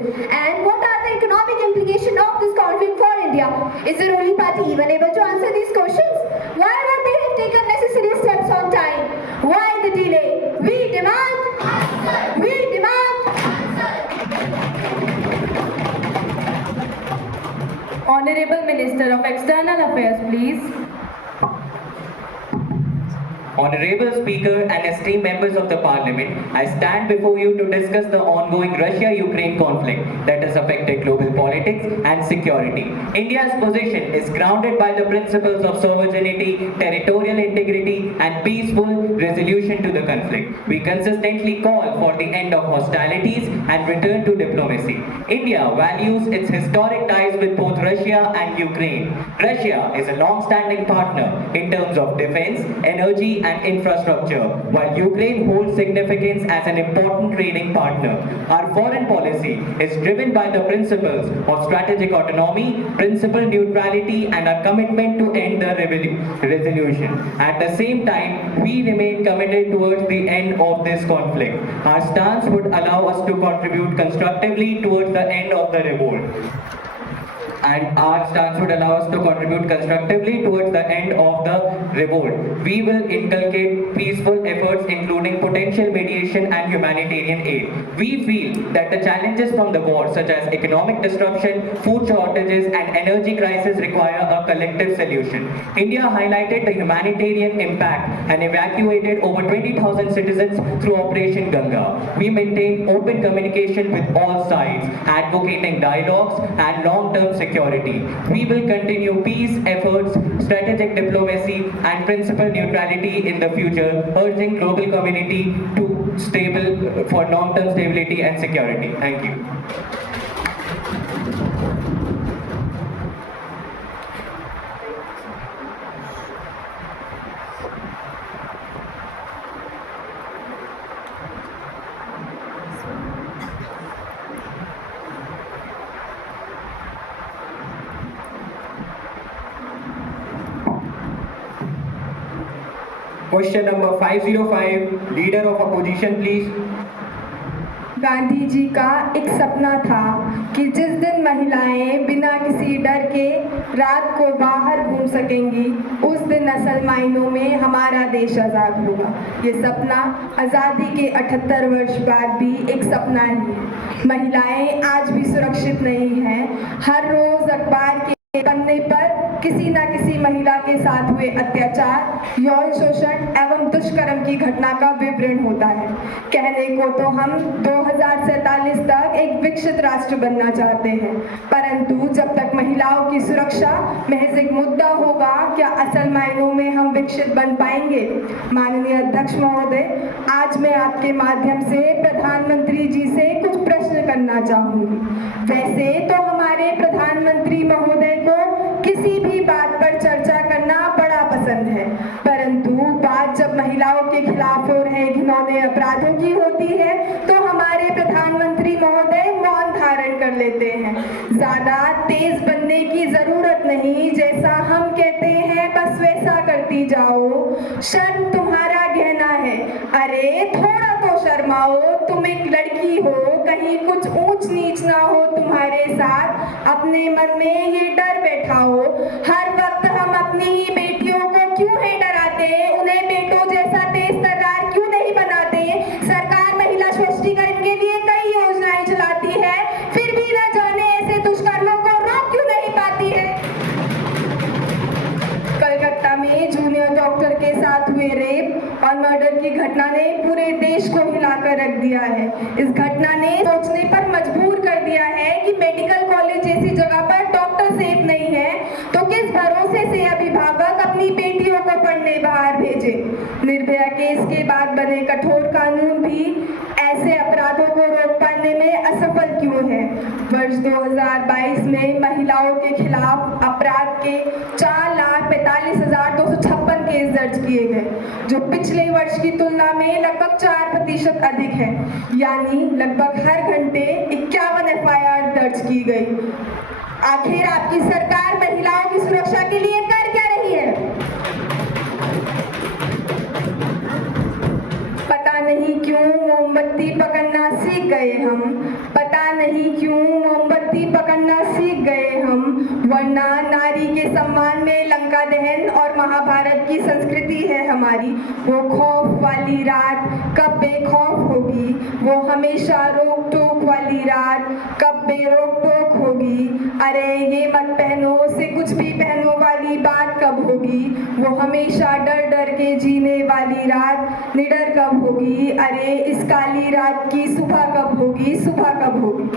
And what are the economic implications of this conflict for India? Is the ruling party even able to answer these questions? Why won't they have taken necessary steps on time? Why the delay? We demand answer. We demand answer. Honorable Minister of External Affairs, please. Honorable Speaker and esteemed members of the Parliament, I stand before you to discuss the ongoing Russia-Ukraine conflict that has affected global politics and security. India's position is grounded by the principles of sovereignty, territorial integrity, and peaceful resolution to the conflict. We consistently call for the end of hostilities and return to diplomacy. India values its historic ties with both Russia and Ukraine. Russia is a long-standing partner in terms of defense, energy, and infrastructure, while Ukraine holds significance as an important trading partner. Our foreign policy is driven by the principles of strategic autonomy, principal neutrality, and our commitment to end the resolution. At the same time, we remain committed towards the end of this conflict. Our stance would allow us to contribute constructively towards the end of the revolt. Towards the end of the revolt. We will inculcate peaceful efforts including potential mediation and humanitarian aid. We feel that the challenges from the war such as economic disruption, food shortages and energy crisis require a collective solution. India highlighted the humanitarian impact and evacuated over 20,000 citizens through Operation Ganga. We maintain open communication with all sides, advocating dialogues and long-term security security. We will continue peace efforts, strategic diplomacy, and principal neutrality in the future, urging global community to for long-term stability and security. Thank you. Question number 505, leader of opposition, please. Gandhi ji का एक सपना था कि जिस दिन महिलाएं बिना किसी डर के रात को बाहर घूम सकेंगी, उस दिन असल मायनों में हमारा देश आज़ाद होगा। ये सपना आज़ादी के 78 वर्ष बाद भी एक सपना ही है। महिलाएं आज भी सुरक्षित नहीं हैं। हर रोज अखबार के पन्ने पर किसी न किसी महिला के साथ हुए अत्याचार, यौन शोषण एवं दुष्कर्म की घटना का विवरण होता है। कहने को तो हम 2047 तक एक विकसित राष्ट्र बनना चाहते हैं, परंतु जब तक महिलाओं की सुरक्षा महज एक मुद्दा होगा, क्या असल मायनों में हम विकसित बन पाएंगे? माननीय अध्यक्ष महोदय, आज मैं आपके माध्यम से प्रधानमंत्री जी से कुछ प्रश्न करना चाहूंगी। वैसे तो हमारे प्रधानमंत्री महोदय को किसी भी बात पर चर्चा करना बड़ा पसंद है, परंतु बात जब महिलाओं के खिलाफ हो रहे घिनौने अपराधों की होती है तो हमारे प्रधानमंत्री महोदय मौन धारण कर लेते हैं। ज्यादा तेज बनने की जरूरत नहीं, जैसा हम कहते हैं बस वैसा करती जाओ। शर्म तुम्हारा गहना है, अरे थोड़ा तो शर्माओ। तुम एक लड़की हो, कहीं कुछ ऊंच नीच ना हो तुम्हारे साथ। अपने मन में ये डर बैठा हो, हर वक्त हम अपनी ही बेटियों को क्यों है डराते? उन्हें बेटों जैसा तेज तर्रार क्यों नहीं बनाते? सरकार महिला सशक्तिकरण के लिए कई योजनाएं चलाती है, फिर भी न जाने ऐसे दुष्कर्मों को रोक क्यों नहीं पाती है? कलकत्ता में जूनियर डॉक्टर के साथ हुए रेप और मर्डर की घटना ने पूरे देश को हिलाकर रख दिया है। इस घटना ने सोचने पर मजबूर कर दिया है कि मेडिकल कॉलेज जैसी जगह पर डॉक्टर सेफ नहीं है, तो किस भरोसे से अभिभावक अपनी बेटियों को पढ़ने बाहर भेजे? निर्भया केस के बाद बने कठोर कानून भी ऐसे अपराधों को रोक पाने में असफल क्यों है? वर्ष 2022 में महिलाओं के खिलाफ अपराध के 4,45,256 केस दर्ज किए गए, जो पिछले वर्ष की तुलना में लगभग 4% अधिक है। यानी लगभग हर घंटे 51 FIR दर्ज की गई। आखिर आपकी सरकार महिलाओं की सुरक्षा के लिए कर क्या रही है? पता नहीं क्यों मोमबत्ती पकड़ना सीख गए हम, पता नहीं क्यों मोमबत्ती पकड़ना सीख गए हम, वरना नारी के सम्मान में लंका दहन और महाभारत की संस्कृति है हमारी। वो खौफ वाली रात कब बेखौफ होगी? वो हमेशा रोक टोक वाली रात कब बेरोक टोक होगी? अरे ये मत पहनो से कुछ भी पहनो वाली बात कब होगी? वो हमेशा डर डर के जीने वाली रात निडर कब होगी? अरे इस काली रात की सुबह कब होगी? सुबह कब होगी?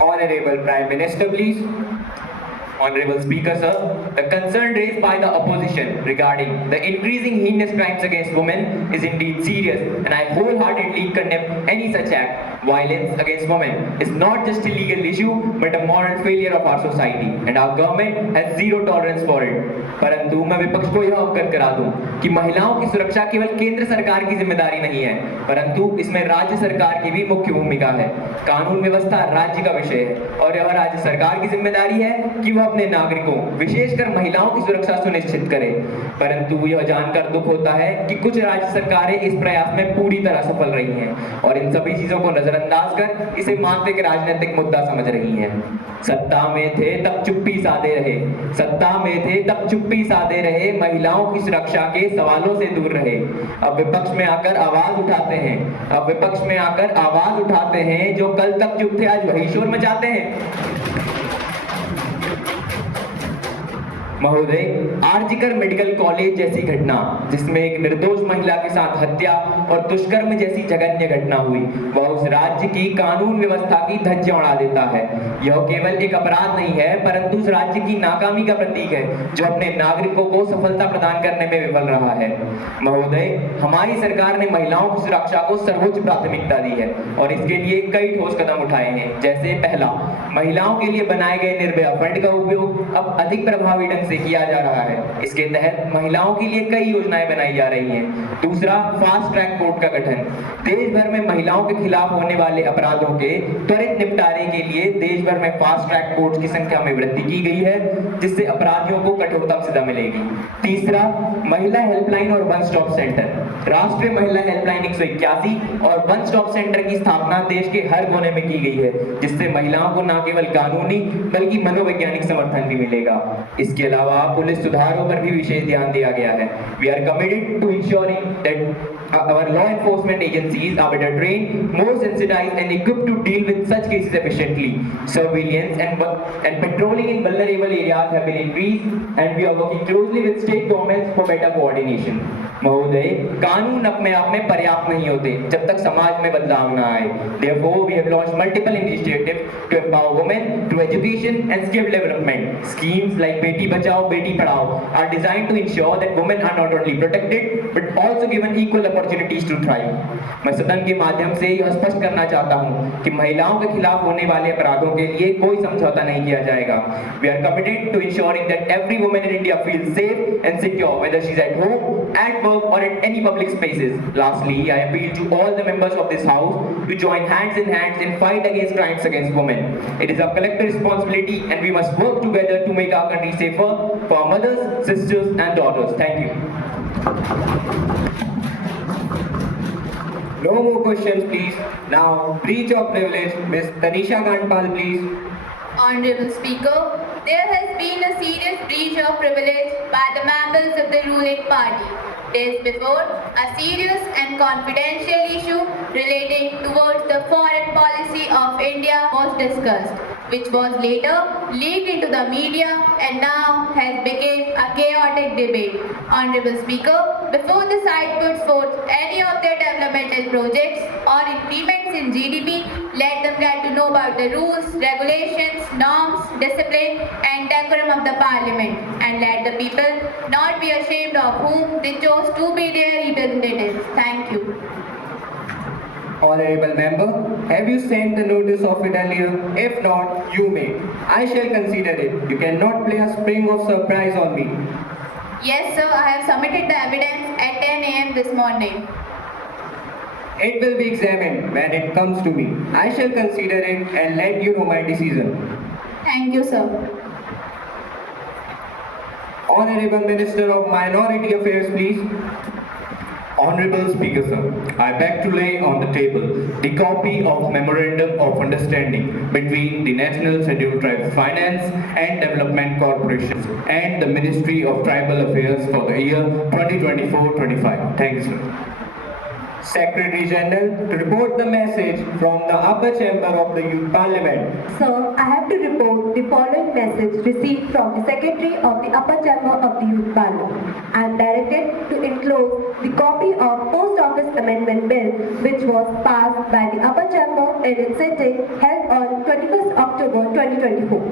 Honorable Prime Minister, please. Honorable Speaker, sir, the concern raised by the opposition regarding the increasing heinous crimes against women is indeed serious, and I wholeheartedly condemn any such act. Violence against women is not just a legal issue, but a moral failure of our society, and our government has zero tolerance for it. परंतु मैं विपक्ष को यह अवगत करा दूं कि महिलाओं की सुरक्षा केवल केंद्र सरकार की जिम्मेदारी नहीं है, परंतु इसमें राज्य सरकार की भी मुख्य भूमिका है। कानून व्यवस्था राज्य का विषय है और यह राज्य सरकार की जिम्मेदारी है कि वह अपने नागरिकों, विशेषकर महिलाओं की सुरक्षा सुनिश्चित करे। परंतु यह जानकर दुख होता है कि कुछ राज्य सरकारें इस प्रयास में पूरी तरह सफल रही हैं और इन सभी चीजों को नजरअंदाज कर इसे मानसिक राजनीतिक मुद्दा समझ रही हैं। सत्ता में थे तब चुप्पी साधे रहे, सत्ता में थे तब चुप्पी साधे रहे, महिलाओं की सुरक्षा के सवालों से दूर रहे। अब विपक्ष में आकर आवाज उठाते हैं, अब विपक्ष में आकर आवाज उठाते हैं, जो कल तक चुप थे आज वही शोर मचाते हैं। महोदय, आरजीकर मेडिकल कॉलेज जैसी घटना जिसमें एक निर्दोष महिला के साथ हत्या और दुष्कर्म जैसी जघन्य घटना हुई, वह उस राज्य की कानून व्यवस्था की धज्जियां उड़ा देता है। यह केवल एक अपराध नहीं है, परंतु उस राज्य की नाकामी का प्रतीक है जो अपने नागरिकों को सफलता प्रदान करने में विफल रहा है। महोदय, हमारी सरकार ने महिलाओं की सुरक्षा को सर्वोच्च प्राथमिकता दी है और इसके लिए कई ठोस कदम उठाए हैं। जैसे पहला, महिलाओं के लिए बनाए गए निर्भया फंड का उपयोग अब अधिक प्रभावी ढंग से किया जा रहा है। इसके तहत महिलाओं के लिए कई योजनाएं बनाई जा रही हैं। दूसरा, फास्ट ट्रैक कोर्ट का गठन। देश भर में महिलाओं के खिलाफ होने वाले अपराधों के त्वरित निपटारे के लिए देश भर में फास्ट ट्रैक कोर्ट की संख्या में वृद्धि की गई है, जिससे अपराधियों को कठोरतम सजा मिलेगी। तीसरा, महिला हेल्पलाइन और वन स्टॉप सेंटर। राष्ट्रीय महिला हेल्पलाइन 181 और वन स्टॉप सेंटर की स्थापना देश के हर कोने में की गई है, जिससे महिलाओं को न केवल कानूनी बल्कि मनोवैज्ञानिक समर्थन भी मिलेगा। इसके अलावा पुलिस सुधारों पर भी विशेष ध्यान दिया गया है। We are committed to ensuring that our law enforcement agencies are better trained, more sensitized and equipped to deal with such cases efficiently. Surveillance and patrolling in vulnerable areas have been increased and we are working closely with state governments for better coordination. महोदय, कानून अपने आप में पर्याप्त नहीं होते जब तक समाज में बदलाव न आए। Therefore, we have launched multiple initiatives to empower women through education and skill development. Schemes like Beti Bachao, Beti Padhao are designed to ensure that women are not only protected but also given equal opportunities to thrive. मैं सदन के माध्यम से यह स्पष्ट करना चाहता हूं कि महिलाओं के खिलाफ होने वाले अपराधों के लिए कोई समझौता नहीं किया जाएगा। We are committed to ensuring that every woman in India feels safe and secure, whether she's at home, at work or at any public spaces. Lastly, I appeal to all the members of this house to join hands in hands in fight against crimes against women. It is our collective responsibility and we must work together to make our country safer for our mothers, sisters and daughters. Thank you. No more questions, please. Now, breach of privilege. Ms. Tanisha Gandpal, please. Honorable Speaker, there has been a serious breach of privilege by the members of the ruling party. Days before, a serious and confidential issue relating towards the foreign policy of India was discussed, which was later leaked into the media and now has become a chaotic debate. Honorable Speaker, before the side puts forth any of their developmental projects or increments in GDP, let them get to know about the rules, regulations, norms, discipline and decorum of the parliament, and let the people not be ashamed of whom they chose to be their representatives. Thank you. Honorable member, have you sent the notice of it earlier? If not, you may. I shall consider it. You cannot play a spring of surprise on me. Yes, sir, I have submitted the evidence at 10 a.m. this morning. It will be examined when it comes to me. I shall consider it and let you know my decision. Thank you, sir. Honorable Minister of Minority Affairs, please. Honorable Speaker, sir, I beg to lay on the table the copy of Memorandum of Understanding between the National Scheduled Tribes Finance and Development Corporation and the Ministry of Tribal Affairs for the year 2024-25. Thank you, sir. Secretary General, to report the message from the upper chamber of the Youth Parliament. Sir, I have to report the following message received from the Secretary of the Upper Chamber of the Youth Parliament. I am directed to enclose the copy of Post Office Amendment Bill which was passed by the Upper Chamber in its sitting held on 21st October 2024.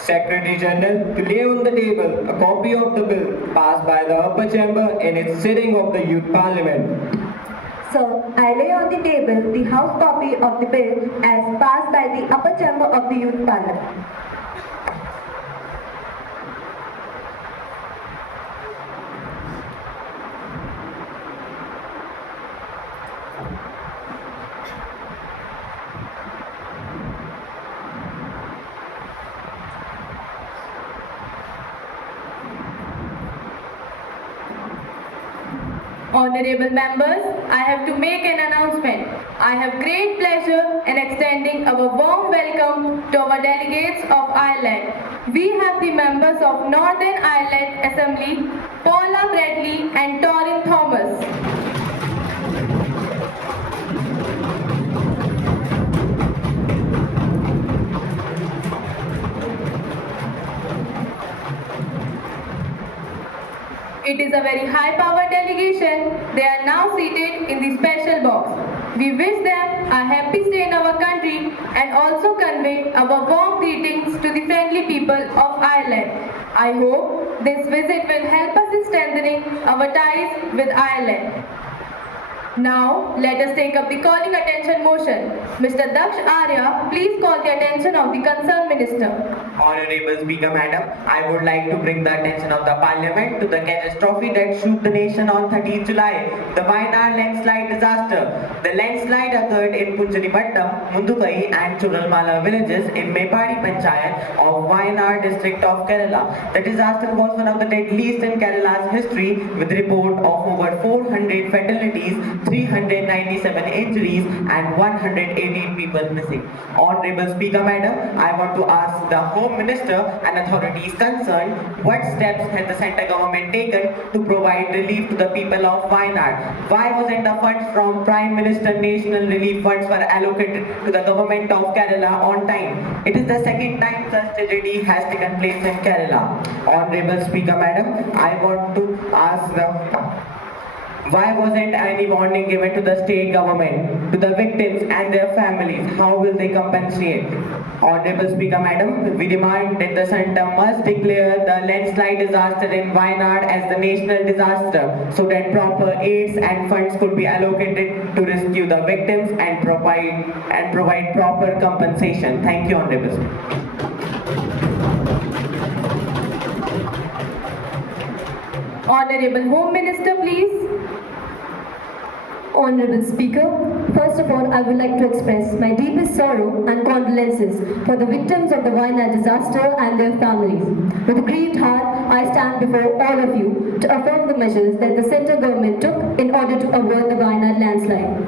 Secretary General, to lay on the table a copy of the bill passed by the upper chamber in its sitting of the Youth Parliament. Sir, I lay on the table the House copy of the bill as passed by the Upper Chamber of the Youth Parliament. Honorable members, I have to make an announcement. I have great pleasure in extending our warm welcome to our delegates of Ireland. We have the members of Northern Ireland Assembly, Paula Bradley and Torin Thomas. It is a very high-powered delegation. They are now seated in the special box. We wish them a happy stay in our country and also convey our warm greetings to the friendly people of Ireland. I hope this visit will help us in strengthening our ties with Ireland. Now, let us take up the calling attention motion. Mr. Daksh Arya, please call the attention of the concerned minister. Honorable Speaker Madam, I would like to bring the attention of the Parliament to the catastrophe that shook the nation on 13th July, the Wayanad landslide disaster. The landslide occurred in Punjanipatam, Mundukai and Churalmala villages in Mepadi Panchayat of Wayanad district of Kerala. The disaster was one of the deadliest in Kerala's history, with a report of over 400 fatalities, 397 injuries and 118 people missing. Honorable Speaker Madam, I want to ask the Home Minister and authorities concerned, what steps has the central government taken to provide relief to the people of Wayanad? Why wasn't the funds from Prime Minister National Relief Funds were allocated to the government of Kerala on time? It is the second time such tragedy has taken place in Kerala. Honorable Speaker Madam, I want to ask why wasn't any warning given to the state government, to the victims and their families? How will they compensate? Honorable Speaker Madam, we demand that the centre must declare the landslide disaster in Wayanad as the national disaster so that proper aids and funds could be allocated to rescue the victims and provide proper compensation. Thank you, Honorable Speaker. Honorable Home Minister, please. Honorable Speaker, first of all, I would like to express my deepest sorrow and condolences for the victims of the Wayanad disaster and their families. With a grieved heart, I stand before all of you to affirm the measures that the central government took in order to avert the Wayanad landslide.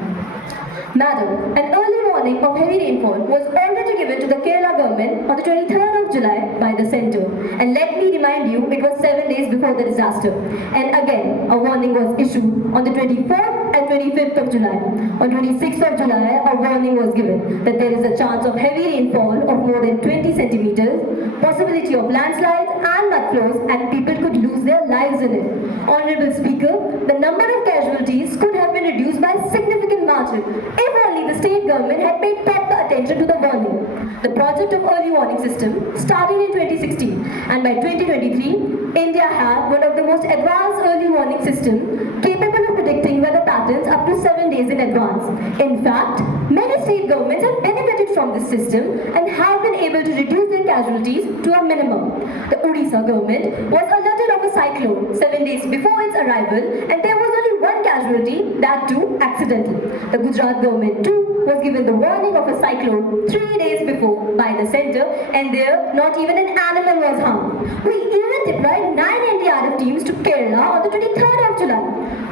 Madam, an early warning of heavy rainfall was already given to the Kerala government on the 23rd of July by the centre. And let me remind you, it was 7 days before the disaster. And again, a warning was issued on the 24th and 25th of July. On 26th of July, a warning was given that there is a chance of heavy rainfall of more than 20 centimeters, possibility of landslides and mudflows, and people could lose their lives in it. Honorable Speaker, the number of casualties could have been reduced by a significant margin if only the state government had paid proper attention to the warning. The project of early warning system started in 2016, and by 2023, India had one of the most advanced early warning systems capable of predicting weather patterns up to 7 days in advance. In fact, many state governments have benefited from this system and have been able to reduce their casualties to a minimum. The Odisha government was alerted of a cyclone 7 days before its arrival, and there was only one casualty, that too accidental. The Gujarat government too was given the warning of a cyclone 3 days before by the centre, and there not even an animal was harmed. We even deployed 9 NDRF teams to Kerala on the 23rd of July.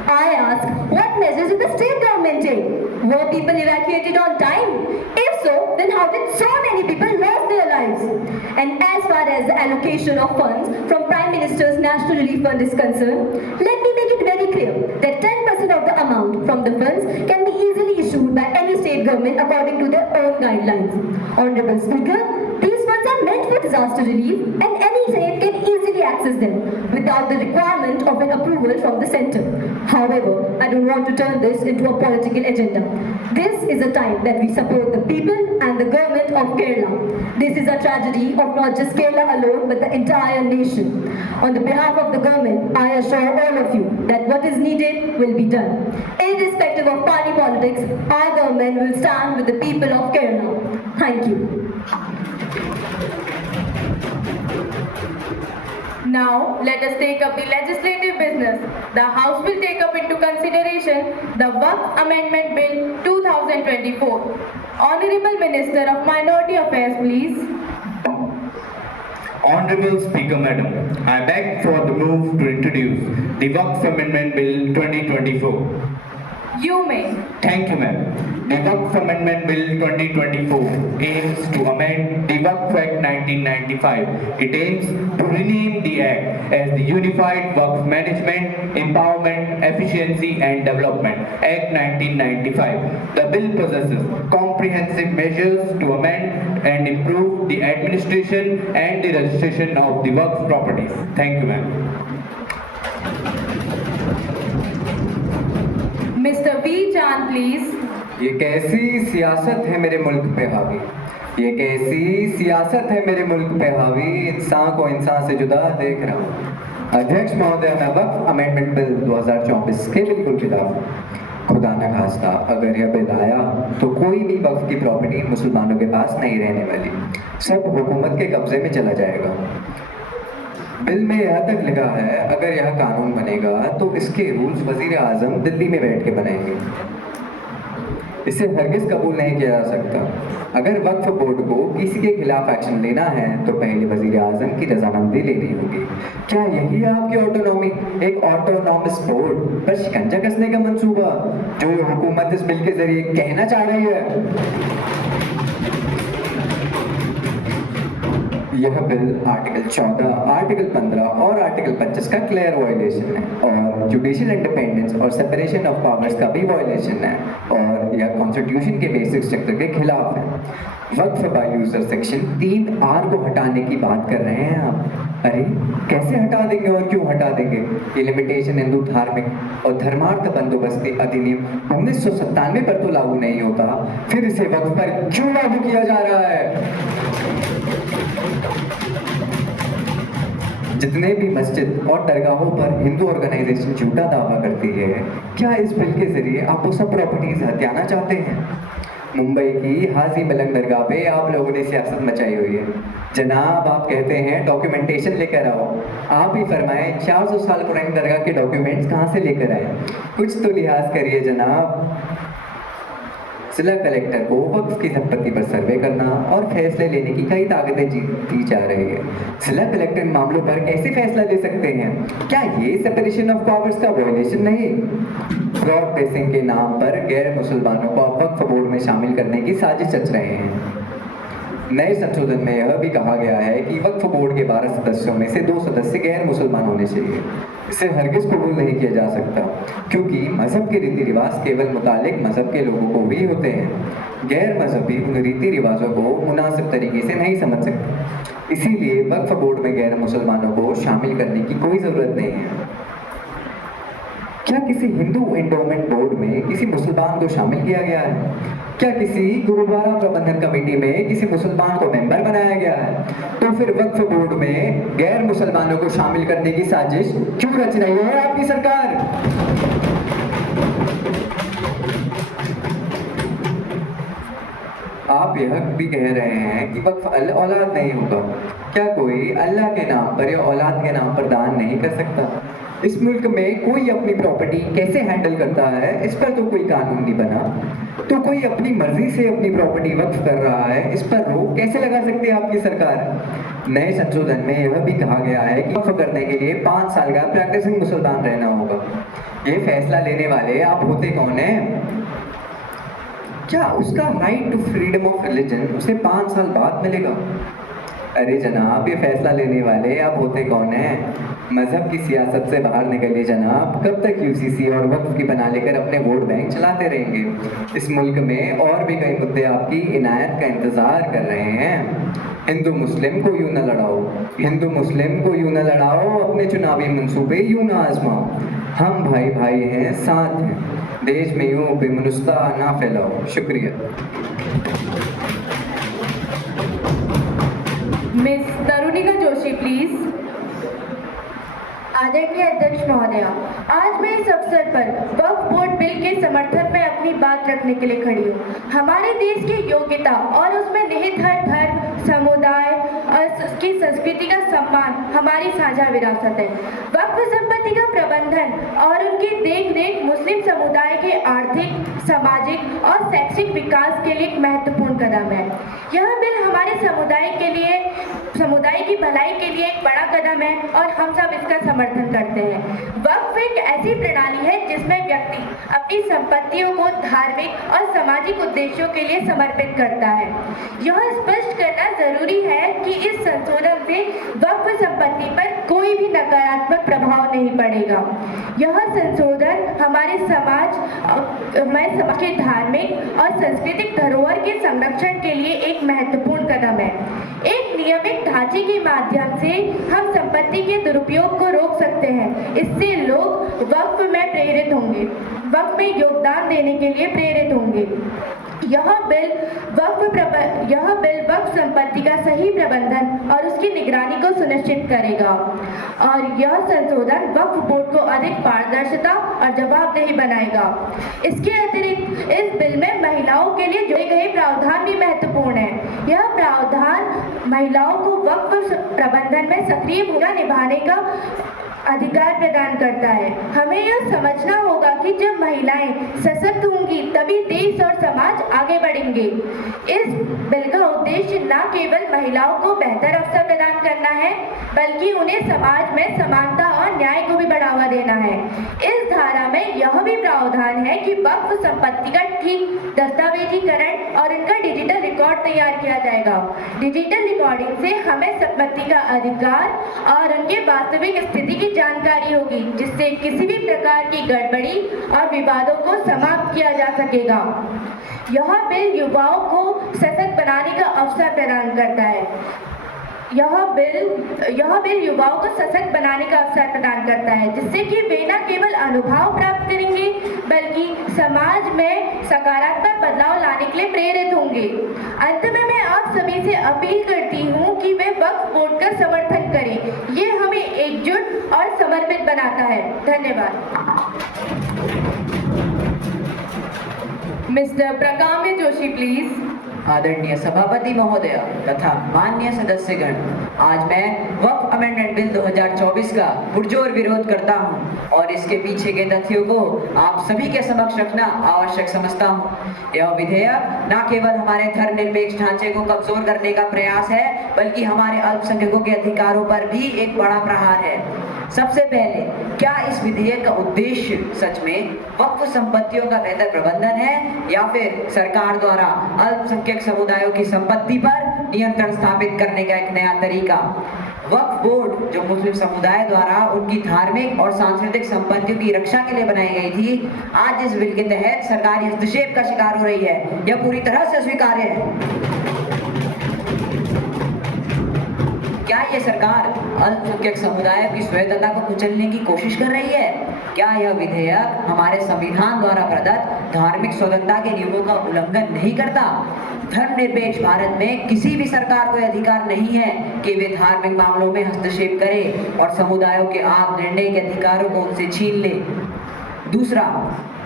I ask, what measures did the state government take? Were people evacuated on time? If so, then how did so many people lose their lives? And as far as the allocation of funds from Prime Minister's National Relief Fund is concerned, let me make it very clear that 10% of the amount from the funds can be easily issued by any state government according to their own guidelines. Honorable Speaker, these funds are meant for disaster relief, and any state can easily access them without the requirement of an approval from the centre. However, I don't want to turn this into a political agenda. This is a time that we support the people and the government of Kerala. This is a tragedy of not just Kerala alone, but the entire nation. On the behalf of the government, I assure all of you that what is needed will be done. Irrespective of party politics, our government will stand with the people of Kerala. Thank you. Now, let us take up the legislative business. The House will take up into consideration the Waqf Amendment Bill 2024. Honorable Minister of Minority Affairs, please. Honorable Speaker Madam, I beg for the move to introduce the Waqf Amendment Bill 2024. You may. Thank you, ma'am. The Waqf Amendment Bill 2024 aims to amend the Waqf Act 1995. It aims to rename the Act as the Unified Waqf Management, Empowerment, Efficiency and Development Act 1995. The bill possesses comprehensive measures to amend and improve the administration and the registration of the Waqf properties. Thank you, ma'am. Please. ये कैसी सियासत है मेरे मुल्क पे हावी, ये कैसी सियासत है मेरे मुल्क पे हावी, इंसान को इंसान से जुदा देख रहा हूँ। अध्यक्ष महोदय, मैं वक्फ अमेंडमेंट बिल 2024 के बिल्कुल खिलाफ हूँ। खुदा न खास्ता अगर यह बिल आया तो कोई भी वक्फ की प्रॉपर्टी मुसलमानों के पास नहीं रहने वाली, सब हुकूमत के कब्जे में चला जाएगा। बिल में यह तक लिखा है अगर यह कानून बनेगा तो इसके रूल्स वजीर आजम दिल्ली में बैठ के बनाएंगे। इसे हरगिज कबूल नहीं किया जा सकता। अगर वक्फ बोर्ड को किसी के खिलाफ एक्शन लेना है तो पहले वजीर आजम की रजामंदी लेनी होगी। क्या यही है आपकी ऑटोनॉमी, एक ऑटोनॉमस बोर्ड पर शिकंजा कसने का मंसूबा जो हुकूमत इस बिल के जरिए कहना चाह रही है? यह बिल आर्टिकल 14, आर्टिकल 15 और आर्टिकल 25 का क्लियर वायलेशन है और जुडिशियल इंडिपेंडेंस और सेपरेशन ऑफ पावर्स का भी वायलेशन है और यह कॉन्स्टिट्यूशन के बेसिक स्ट्रक्चर के खिलाफ है। वक्फ बाय यूजर सेक्शन 3R को हटाने की बात कर रहे हैं आप। अरे कैसे हटा देंगे और क्यों हटा देंगे? ये लिमिटेशन हिंदू धार्मिक और धर्मार्थ बंदोबस्ती अधिनियम 1997 पर तो लागू नहीं होता, फिर इसे वक्फ पर क्यों लागू किया जा रहा है? जितने भी मस्जिद और दरगाहों पर हिंदू ऑर्गेनाइजेशन झूठा दावा करती है, क्या इस बिल के जरिए आप वो सब प्रॉपर्टीज हथियाना चाहते हैं? मुंबई की हाजी मलंग दरगाह पे आप लोगों ने सियासत मचाई हुई है। जनाब, आप कहते हैं डॉक्यूमेंटेशन लेकर आओ, आप ही फरमाएं 400 साल पुरानी दरगाह के डॉक्यूमेंट्स कहाँ से लेकर आए? कुछ तो लिहाज करिए जनाब। जिला कलेक्टर को वक्फ की संपत्ति पर सर्वे करना और फैसले लेने की कई ताकतें दी जा रही है। जिला कलेक्टर मामलों पर कैसे फैसला ले सकते हैं? क्या ये सेपरेशन ऑफ पावर्स का वायलेशन नहीं? ब्रॉड बेसिंग के नाम पर गैर मुसलमानों को वक्फ बोर्ड में शामिल करने की साजिश रच रहे हैं। नए संशोधन में यह भी कहा गया है कि वक्फ बोर्ड के 12 सदस्यों में से 2 सदस्य गैर मुसलमान होने चाहिए। इसे हरगिज कबूल नहीं किया जा सकता क्योंकि मजहब के रीति रिवाज केवल मुतालिक मजहब के लोगों को भी होते हैं। गैर मजहबी उन रीति रिवाजों को मुनासिब तरीके से नहीं समझ सकते, इसीलिए वक्फ बोर्ड में गैर मुसलमानों को शामिल करने की कोई जरूरत नहीं है। क्या किसी हिंदू एंडोमेंट बोर्ड में किसी मुसलमान को शामिल किया गया है? क्या किसी गुरुद्वारा प्रबंधन कमेटी में किसी मुसलमान को मेंबर बनाया गया है? तो फिर वक्फ बोर्ड में गैर मुसलमानों को शामिल करने की साजिश क्यों रच रही है आपकी सरकार? आप यह भी कह रहे हैं कि वक्फ औलाद नहीं होगा। क्या कोई अल्लाह के नाम पर या औलाद के नाम पर दान नहीं कर सकता? इस मुल्क में कोई अपनी प्रॉपर्टी कैसे हैंडल करता है, इस पर तो कोई कानून नहीं बना। तो कोई अपनी मर्जी से अपनी प्रॉपर्टी वक्फ कर रहा है, इस पर रोक कैसे लगा सकती है आपकी सरकार? नए संशोधन में यह भी कहा गया है कि वक्फ करने के लिए 5 साल का प्रैक्टिसिंग मुसलमान रहना होगा। ये फैसला लेने वाले आप होते कौन हैं? क्या उसका right to freedom of religion उसे 5 साल बाद मिलेगा? अरे जनाब, ये फैसला लेने वाले आप होते कौन हैं? मजहब की सियासत से बाहर निकलिए जनाब। कब तक यूसीसी और वक्फ की बना लेकर अपने वोट बैंक चलाते रहेंगे? इस मुल्क में और भी कई मुद्दे आपकी इनायत का इंतजार कर रहे हैं। हिंदू मुस्लिम को यूं न लड़ाओ, हिंदू मुस्लिम को यूं न लड़ाओ, अपने चुनावी मंसूबे यूं न आजमाओ। हम भाई भाई हैं, साथ हैं, देश में यूं बेमुनुस्ता ना फैलाओ। शुक्रिया। Miss Tarunika Joshi please. आदरणीय अध्यक्ष महोदया, आज मैं इस अवसर पर वक्फ बोर्ड बिल के समर्थन में अपनी बात रखने के लिए खड़ी हूँ। हमारे देश की योग्यता और उसमें निहित हर धर्म, समुदाय और उसकी संस्कृति का सम्मान हमारी साझा विरासत है। वक्फ संपत्ति का प्रबंधन और उनकी देखरेख मुस्लिम समुदाय के आर्थिक, सामाजिक और शैक्षिक विकास के लिए एक महत्वपूर्ण कदम है। यह बिल हमारे समुदाय की भलाई के लिए एक बड़ा कदम है और हम सब इसका समर्थन करते हैं। वक्फ एक ऐसी प्रणाली है जिसमें व्यक्ति अपनी संपत्तियों को धार्मिक और सामाजिक उद्देश्यों के लिए समर्पित करता है। यह स्पष्ट करना जरूरी है कि इस संशोधन से वक्फ संपत्ति पर कोई भी नकारात्मक प्रभाव नहीं पड़ेगा। यह संशोधन हमारे समाज के धार्मिक और सांस्कृतिक धरोहर के संरक्षण के लिए एक महत्वपूर्ण कदम है। एक नियमित ढांचे के माध्यम से हम संपत्ति के दुरुपयोग को रोक सकते हैं। इससे लोग वक्फ में प्रेरित होंगे। वक्फ में योगदान देने के लिए प्रेरित होंगे। यह बिल वक्फ संपत्ति का सही प्रबंधन और उसकी निगरानी को सुनिश्चित करेगा और यह संशोधन वक्फ बोर्ड को अधिक पारदर्शिता और जवाबदेही बनाएगा। इसके अतिरिक्त इस बिल में महिलाओं के लिए जोड़े गए प्रावधान भी महत्वपूर्ण है। यह प्रावधान महिलाओं को वक्फ प्रबंधन में सक्रिय भूमिका निभाने का अधिकार प्रदान करता है। हमें यह समझना होगा कि जब महिलाएं सशक्त होंगी तभी देश और समाज आगे बढ़ेंगे। इस बिल का उद्देश्य न केवल महिलाओं को बेहतर अवसर प्रदान करना है बल्कि उन्हें समाज में समानता और न्याय को भी बढ़ावा देना है। इस धारा में यह भी प्रावधान है कि वक्फ संपत्ति का ठीक दस्तावेजीकरण और इनका डिजिटल रिकॉर्ड तैयार किया जाएगा। डिजिटल रिकॉर्डिंग से हमें संपत्ति का अधिकार और उनके वास्तविक स्थिति की जानकारी होगी, जिससे किसी भी प्रकार की गड़बड़ी और विवादों को समाप्त किया जा सकेगा। यह बिल युवाओं को सशक्त बनाने का अवसर प्रदान करता है। यह बिल युवाओं को सशक्त बनाने का अवसर प्रदान करता है, जिससे कि वे न केवल अनुभव प्राप्त करेंगे बल्कि समाज में सकारात्मक बदलाव लाने के लिए प्रेरित होंगे। अंत में मैं आप सभी से अपील करती हूँ कि वे वक्फ बोर्ड का समर्थन करें। ये हमें एकजुट और समर्पित बनाता है। धन्यवाद। Mister Prakamya Joshi please. आदरणीय सभापति महोदय तथा माननीय सदस्यगण, आज मैं वक्फ अमेंडमेंट बिल 2024 का पुरजोर विरोध करता हूं और इसके पीछे के तथ्यों को आप सभी के समक्ष रखना आवश्यक समझता हूं। यह विधेयक न केवल हमारे धर्मनिरपेक्ष ढांचे को कमजोर करने का प्रयास है बल्कि हमारे अल्पसंख्यकों के अधिकारों पर भी एक बड़ा प्रहार है। सबसे पहले, क्या इस विधेयक का उद्देश्य सच में वक्फ संपत्तियों का बेहतर प्रबंधन है या फिर सरकार द्वारा अल्पसंख्यक समुदायों की संपत्ति पर नियंत्रण स्थापित करने का एक नया तरीका? वक्फ बोर्ड जो मुस्लिम समुदाय द्वारा उनकी धार्मिक और सांस्कृतिक संपत्तियों की रक्षा के लिए बनाई गई थी, आज इस बिल के तहत सरकारी हस्तक्षेप का शिकार हो रही है। यह पूरी तरह से स्वीकार्य है। क्या ये सरकार अल्पसंख्यक समुदाय की स्वायत्तता को कुचलने की कोशिश कर रही है? क्या यह विधेयक हमारे संविधान द्वारा प्रदत्त धार्मिक स्वतंत्रता के नियमों का उल्लंघन नहीं करता? धर्मनिरपेक्ष भारत में किसी भी सरकार को अधिकार नहीं है कि वे धार्मिक मामलों में हस्तक्षेप करे और समुदायों के आप निर्णय के अधिकारों को उनसे छीन ले। दूसरा,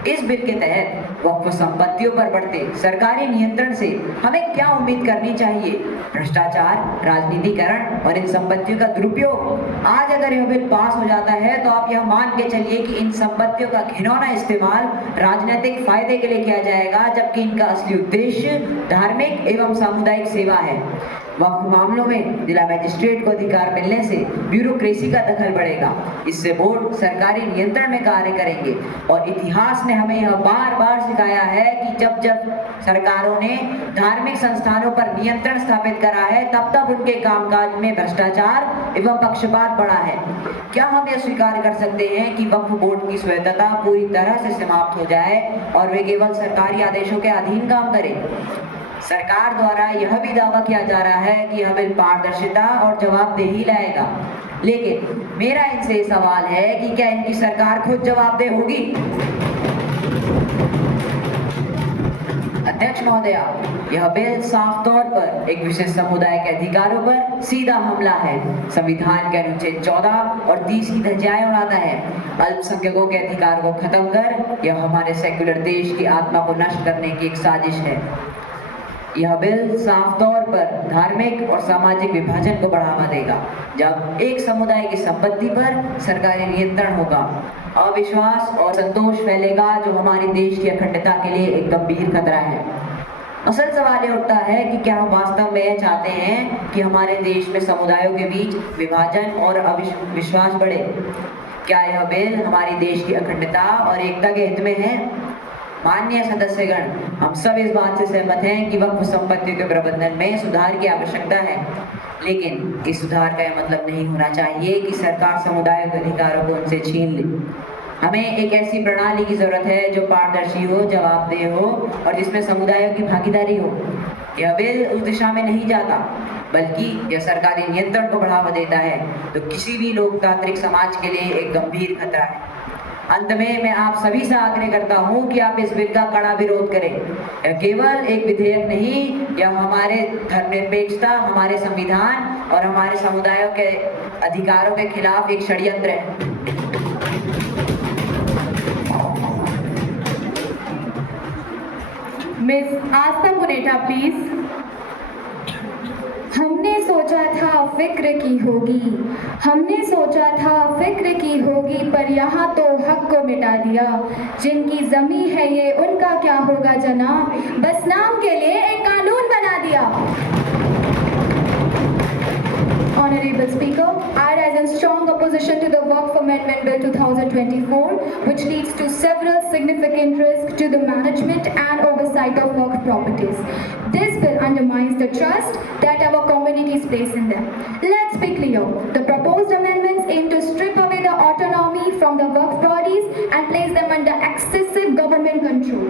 इस बिल के तहत वक्फ संपत्तियों पर बढ़ते सरकारी नियंत्रण से हमें क्या उम्मीद करनी चाहिए? भ्रष्टाचार, राजनीतिकरण और इन संपत्तियों का दुरुपयोग। आज अगर यह बिल पास हो जाता है तो आप यह मान के चलिए कि इन संपत्तियों का घिनौना इस्तेमाल राजनीतिक फायदे के लिए किया जाएगा, जबकि इनका असली उद्देश्य धार्मिक एवं सामुदायिक सेवा है। वक्फ मामलों में जिला मजिस्ट्रेट को अधिकार मिलने से ब्यूरोक्रेसी का दखल बढ़ेगा। इससे बोर्ड सरकारी नियंत्रण में कार्य करेंगे और इतिहास ने हमें यह बार बार सिखाया है कि जब जब सरकारों ने धार्मिक संस्थानों पर नियंत्रण स्थापित करा है तब तब उनके कामकाज में भ्रष्टाचार एवं पक्षपात बढ़ा है। क्या हम यह स्वीकार कर सकते हैं कि वक्फ बोर्ड की स्वायत्तता पूरी तरह से समाप्त हो जाए और वे केवल सरकारी आदेशों के अधीन काम करें? सरकार द्वारा यह भी दावा किया जा रहा है कि यह बिल पारदर्शिता और जवाबदेही लाएगा, लेकिन मेरा इनसे सवाल है कि क्या इनकी सरकार खुद जवाबदेह होगी? अध्यक्ष महोदया, यह बिल साफ तौर पर एक विशेष समुदाय के अधिकारों पर सीधा हमला है। संविधान के अनुच्छेद 14 और 30 की धज्जियां उड़ाता है। अल्पसंख्यकों के अधिकार को खत्म कर यह हमारे सेक्युलर देश की आत्मा को नष्ट करने की एक साजिश है। यह बिल साफ तौर पर धार्मिक और सामाजिक विभाजन को बढ़ावा देगा। जब एक समुदाय की संपत्ति पर सरकारी नियंत्रण होगा, अविश्वास और संतोष फैलेगा जो हमारे देश की अखंडता के लिए एक गंभीर खतरा है। असल सवाल यह उठता है कि क्या हम वास्तव में यह चाहते हैं कि हमारे देश में समुदायों के बीच विभाजन और अविश्वास बढ़े? क्या यह बिल हमारे देश की अखंडता और एकता के हित में है? माननीय सदस्यगण, हम सब इस बात से सहमत हैं कि वक्फ संपत्ति के प्रबंधन में सुधार की आवश्यकता है, लेकिन इस सुधार का यह मतलब नहीं होना चाहिए कि सरकार समुदाय के अधिकारों को उनसे छीन ले। हमें एक ऐसी प्रणाली की जरूरत है जो पारदर्शी हो, जवाबदेह हो और जिसमें समुदायों की भागीदारी हो। यह बिल उस दिशा में नहीं जाता, बल्कि यह सरकारी नियंत्रण को बढ़ावा देता है, तो किसी भी लोकतांत्रिक समाज के लिए एक गंभीर खतरा है। अंत में मैं आप सभी से आग्रह करता हूं कि आप इस बिल का कड़ा विरोध करें। यह केवल एक विधेयक नहीं, यह हमारे धर्मनिरपेक्षता, हमारे संविधान और हमारे समुदायों के अधिकारों के खिलाफ एक षड्यंत्र है। Miss Aastha Punetha please. हमने सोचा था फिक्र की होगी, हमने सोचा था फिक्र की होगी, पर यहाँ तो हक को मिटा दिया। जिनकी जमी है ये उनका क्या होगा जनाब, बस नाम के लिए एक कानून बना दिया। Honorable Speaker, I rise in strong opposition to the Waqf Amendment Bill 2024, which leads to several significant risks to the management and oversight of Waqf properties. This bill undermines the trust that our communities place in them. Let's be clear, the proposed amendments aim to strip away the autonomy from the Waqf bodies and place them under excessive government control.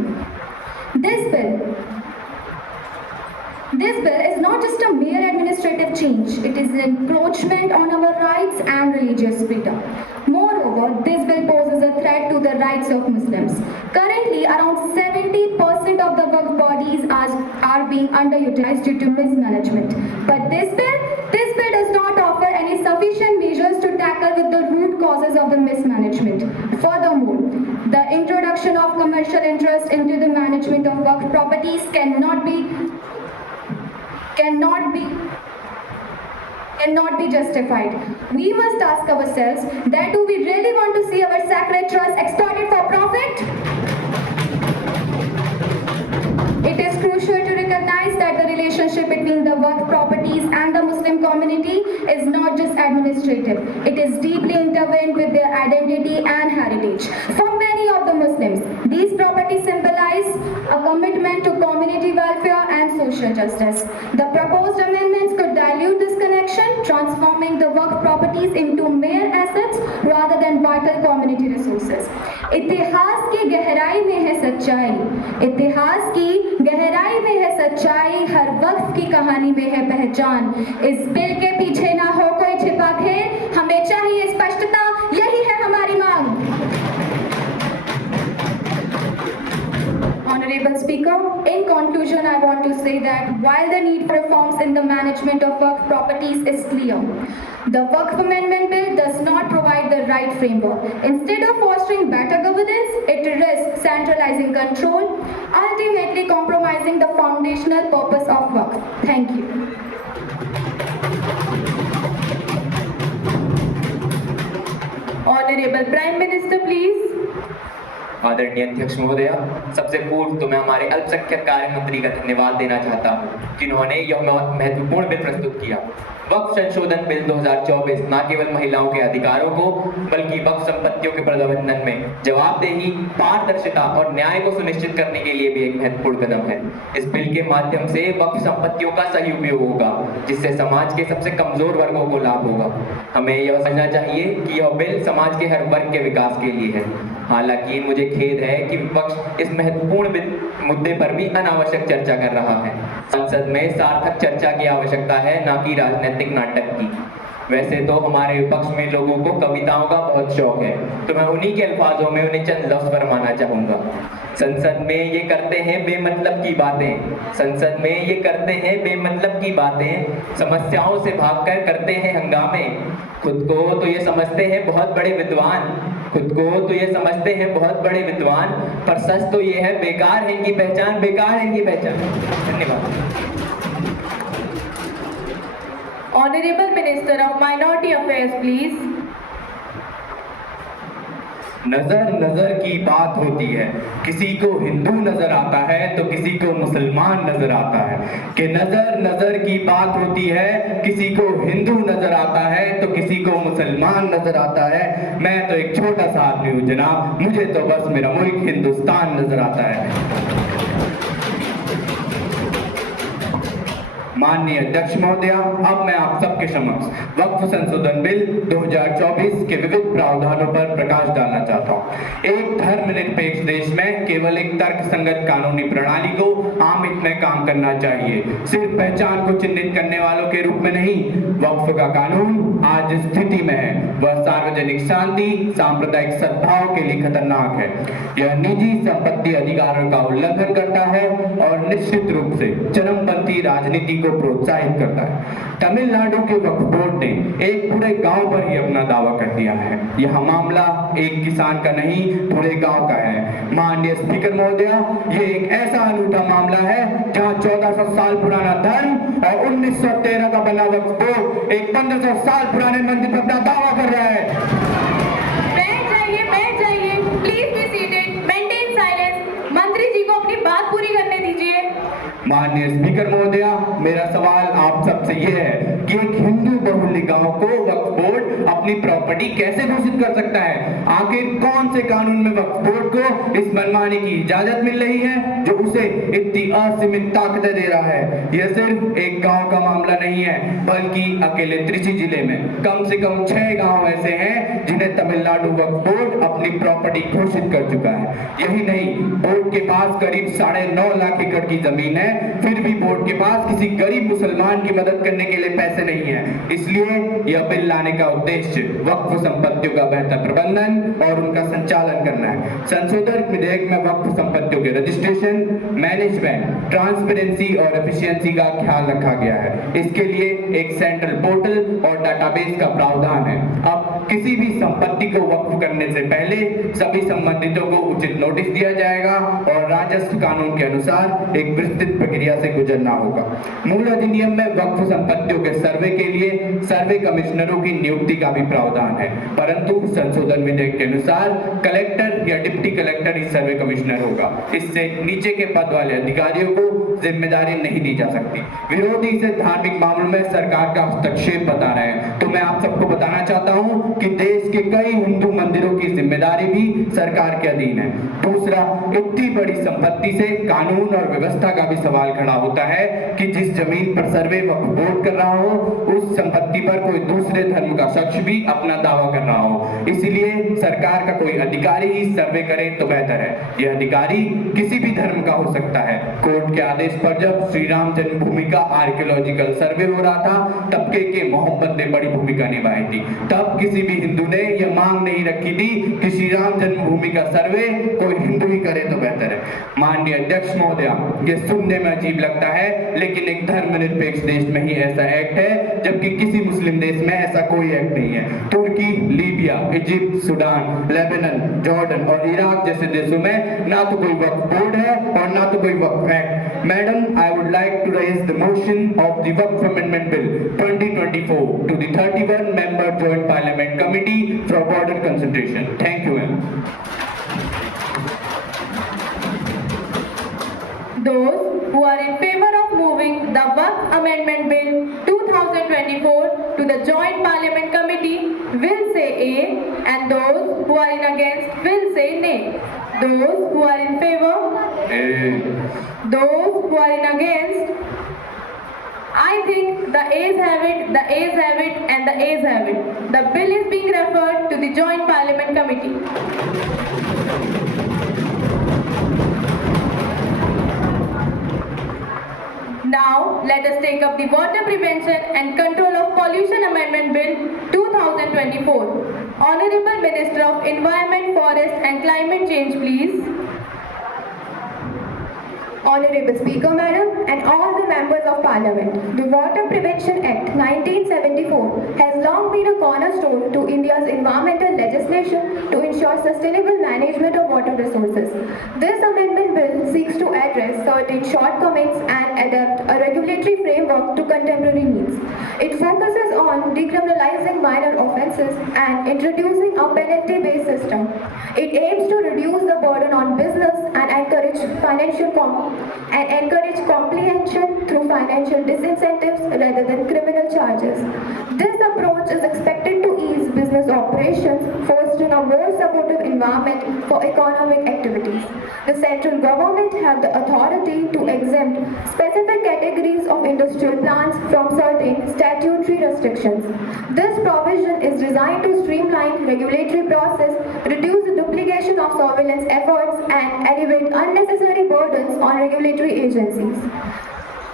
This bill is not just a mere administrative change, it is an encroachment on our rights and religious freedom. Moreover, this bill poses a threat to the rights of Muslims. Currently, around 70% of the Waqf bodies are being underutilized due to mismanagement. But this bill does not offer any sufficient measures to tackle with the root causes of the mismanagement. Furthermore, the introduction of commercial interest into the management of Waqf properties cannot be justified. We must ask ourselves that do we really want to see our sacred trust exploited for profit? It is crucial to recognize that the relationship between the Waqf properties and the Muslim community is not just administrative. It is deeply intertwined with their identity and heritage. For many of the Muslims, these properties symbolize a commitment to community welfare and social justice. The proposed amendments could dilute this connection, transforming the Waqf properties into mere assets rather than vital community resources. इतिहास की गहराई में है सच्चाई, इतिहास की गहराई में है सच्चाई, हर वक्त की कहानी में है पहचान। इस बिल के पीछे ना हो कोई छिपा खेल, हमें चाहिए स्पष्टता, यही है हमारी मांग। Honorable Speaker, in conclusion, I want to say that while the need for reforms in the management of Waqf properties is clear, the Waqf Amendment Bill does not provide the right framework. Instead of fostering better governance, it risks centralizing control, ultimately compromising the foundational purpose of Waqf. Thank you. Honorable Prime Minister, please. आदरणीय अध्यक्ष महोदया, सबसे पूर्व तो मैं हमारे अल्पसंख्यक कार्य मंत्री का धन्यवाद देना चाहता हूं जिन्होंने यह महत्वपूर्ण बिल प्रस्तुत किया। वक्फ संशोधन बिल 2024 न केवल महिलाओं के अधिकारों को बल्कि वक्फ संपत्तियों के प्रबंधन में जवाबदेही, पारदर्शिता और न्याय को सुनिश्चित करने के लिए भी एक महत्वपूर्ण कदम है। इस बिल के माध्यम से वक्फ संपत्तियों का सही उपयोग होगा जिससे समाज के सबसे कमजोर वर्गों को लाभ होगा। हमें यह समझना चाहिए कि यह बिल समाज के हर वर्ग के विकास के लिए है। हालांकि मुझे खेद है कि विपक्ष इस महत्वपूर्ण मुद्दे पर भी अनावश्यक चर्चा कर रहा है। संसद में सार्थक चर्चा की आवश्यकता है, न कि राजनीतिक नाटक की। वैसे तो हमारे विपक्ष में लोगों को कविताओं का बहुत शौक है, तो मैं उन्हीं के अल्फाजों में उन्हें चंद लफ्ज फरमाना चाहूंगा। संसद में ये करते हैं बेमतलब की बातें, संसद में ये करते हैं बेमतलब की बातें, समस्याओं से भागकर करते हैं हंगामे। खुद को तो ये समझते हैं बहुत बड़े विद्वान, खुद को तो ये समझते हैं बहुत बड़े विद्वान, पर सच तो ये है बेकार है इनकी पहचान, बेकार है इनकी पहचान। धन्यवाद। Honorable Minister of Minority Affairs, please. नजर नजर की बात होती है, किसी को हिंदू नजर आता है तो किसी को मुसलमान नजर आता है, कि नजर नजर की बात होती है, किसी को हिंदू नजर आता है तो किसी को मुसलमान नजर आता है। मैं तो एक छोटा सा आदमी हूँ जनाब, मुझे तो बस मेरा मुल्क हिंदुस्तान नजर आता है। माननीय अध्यक्ष महोदया, अब मैं आप सबके समक्ष वक्फ संशोधन बिल 2024 के विविध प्रावधानों पर प्रकाश डालना चाहता हूँ। एक धर्मनिरपेक्ष देश में केवल एक तर्कसंगत कानूनी प्रणाली को आम हित में काम करना चाहिए, सिर्फ पहचान को चिन्हित करने वालों के रूप में नहीं। वक्फ का कानून आज स्थिति में है, वह सार्वजनिक शांति, सांप्रदायिक सद्भाव के लिए खतरनाक है। यह निजी संपत्ति अधिकारों का उल्लंघन करता है और निश्चित रूप से चरमपंथी राजनीति को प्रोत्साहित करता है। तमिलनाडु के वक्फ बोर्ड ने एक पूरे गांव पर ही अपना दावा कर दिया है। यह मामला एक किसान का नहीं, पूरे गांव का है। माननीय स्पीकर महोदया, ये एक ऐसा अनूठा मामला है जहां 1400 साल पुराना धर्म और 1913 का बना वक्फ बोर्ड एक 1500 साल पुराने मंदिर पर अपना दावा कर रहा है। बैठ जाइए, please be seated, maintain silence. मंत्री जी को अपनी बात पूरी करने दीजिए। माननीय स्पीकर महोदया, मेरा सवाल आप सबसे यह है कि एक हिंदू बहुल्य गांव को वक्फ बोर्ड अपनी प्रॉपर्टी कैसे घोषित कर सकता है? आखिर कौन से कानून में वक्फ बोर्ड को इस मनमानी की इजाजत मिल रही है जो उसे इतनी असीमित ताकतें दे रहा है? यह सिर्फ एक गांव का मामला नहीं है, बल्कि अकेले त्रिची जिले में कम से कम 6 गांव ऐसे हैं जिन्हें तमिलनाडु वक्फ बोर्ड अपनी प्रॉपर्टी घोषित कर चुका है। यही नहीं, बोर्ड के पास करीब 9.5 लाख एकड़ की जमीन है, फिर भी बोर्ड के पास किसी गरीब मुसलमान की मदद करने के लिए पैसे नहीं है। इसलिए यह बिल लाने का उद्देश्य वक्फ संपत्तियों का बेहतर प्रबंधन और उनका संचालन करना है। संशोधन विधेयक में वक्फ संपत्तियों के रजिस्ट्रेशन, मैनेजमेंट, ट्रांसपेरेंसी और एफिशिएंसी का ख्याल रखा गया है। इसके लिए एक सेंट्रल पोर्टल और डाटाबेस का प्रावधान है। अब किसी भी संपत्ति को वक्फ करने से पहले सभी संबंधितों को उचित नोटिस दिया जाएगा और राजस्व कानून के अनुसार एक विस्तृत प्रक्रिया से गुजरना होगा। मूल अधिनियम में वक्फ संपत्तियों के सर्वे के लिए सर्वे कमिश्नरों की नियुक्ति का भी प्रावधान है, परंतु संशोधन विधेयक के अनुसार कलेक्टर या डिप्टी कलेक्टर ही सर्वे कमिश्नर होगा। इससे नीचे के पद वाले अधिकारियों को जिम्मेदारी नहीं दी जा सकती। विरोधी इसे धार्मिक मामलों में सरकार का हस्तक्षेप बता रहे हैं, तो मैं आप सबको बताना चाहता हूं कि देश के कई हिंदू मंदिरों की जिम्मेदारी भी सरकार के अधीन है। दूसरा, इतनी बड़ी संपत्ति से कानून और व्यवस्था का भी सवाल खड़ा होता है कि जिस जमीन पर सर्वे वक्फ बोर्ड कर रहा हो, उस संपत्ति पर कोई दूसरे धर्म का शख्स भी अपना दावा कर रहा हो। इसलिए सरकार का कोई अधिकारी ही सर्वे करे तो बेहतर है। यह अधिकारी किसी भी धर्म का हो सकता है। कोर्ट के आदेश पर जब श्री राम जन्मभूमि का आर्कियोलॉजिकल सर्वे हो रहा था, तब के मोहम्मद ने बड़ी भूमिका निभाई थी। तब किसी भी हिंदू ने यह मांग नहीं रखी थी कि श्री राम जन्मभूमि का सर्वे कोई हिंदू ही करे तो बेहतर है। माननीय अध्यक्ष महोदया, यह सुनने में अजीब लगता है, लेकिन एक धर्मनिरपेक्ष देश में ही ऐसा एक्ट है, जबकि किसी मुस्लिम देश में ऐसा कोई एक्ट नहीं है। तुर्की, Libya, Egypt, Sudan, Lebanon, Jordan और इराक जैसे देशों में ना तो कोई वक्फ बोर्ड है और ना तो कोई Waqf act. Madam, I would like to raise the motion of the Waqf amendment bill 2024 to the 31 member joint parliament committee for border concentration. Thank you, ma'am. Those who are in favor of moving the Waqf Amendment Bill 2024 to the Joint Parliament Committee will say A, and those who are in against will say nay. Those who are in favor, A. Those who are in against, I think the A's have it, the A's have it, and the A's have it. The bill is being referred to the Joint Parliament Committee. Now, let us take up the Water Prevention and Control of Pollution Amendment Bill 2024. Honorable Minister of Environment, Forest and Climate Change, please. Honorable Speaker, Madam, and all the members of Parliament, the Water Prevention Act 1974 has long been a cornerstone to India's environmental legislation to ensure sustainable management of water resources. This amendment bill seeks to address certain shortcomings and adapt a regulatory framework to contemporary needs. It focuses on decriminalizing minor offences and introducing a penalty-based system. It aims to reduce the burden on business and encourage comprehension through financial disincentives rather than criminal charges. This approach is expected to ease business business operations, fostering a more supportive environment for economic activities. The central government have the authority to exempt specific categories of industrial plants from certain statutory restrictions. This provision is designed to streamline regulatory process, reduce the duplication of surveillance efforts, and alleviate unnecessary burdens on regulatory agencies.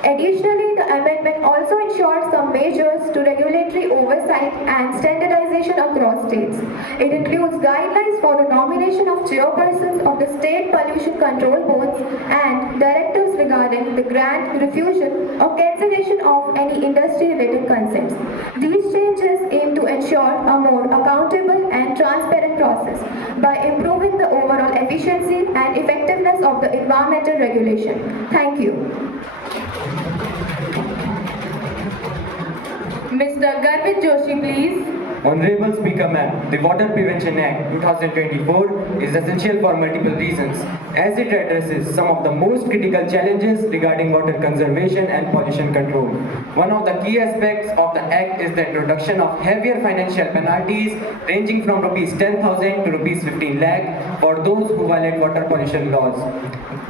Additionally, the amendment also ensures some measures to regulatory oversight and standardization across states. It includes guidelines for the nomination of chairpersons of the state pollution control boards and directives regarding the grant, refusal, or cancellation of any industry-related consents. These changes aim to ensure a more accountable and transparent process by improving the overall efficiency and effectiveness of the environmental regulation. Thank you. Mr. Garvit Joshi, please. Honorable Speaker Ma'am, the Water Prevention Act 2024 is essential for multiple reasons, as it addresses some of the most critical challenges regarding water conservation and pollution control. One of the key aspects of the Act is the introduction of heavier financial penalties ranging from Rs 10,000 to Rs 15 lakh for those who violate water pollution laws.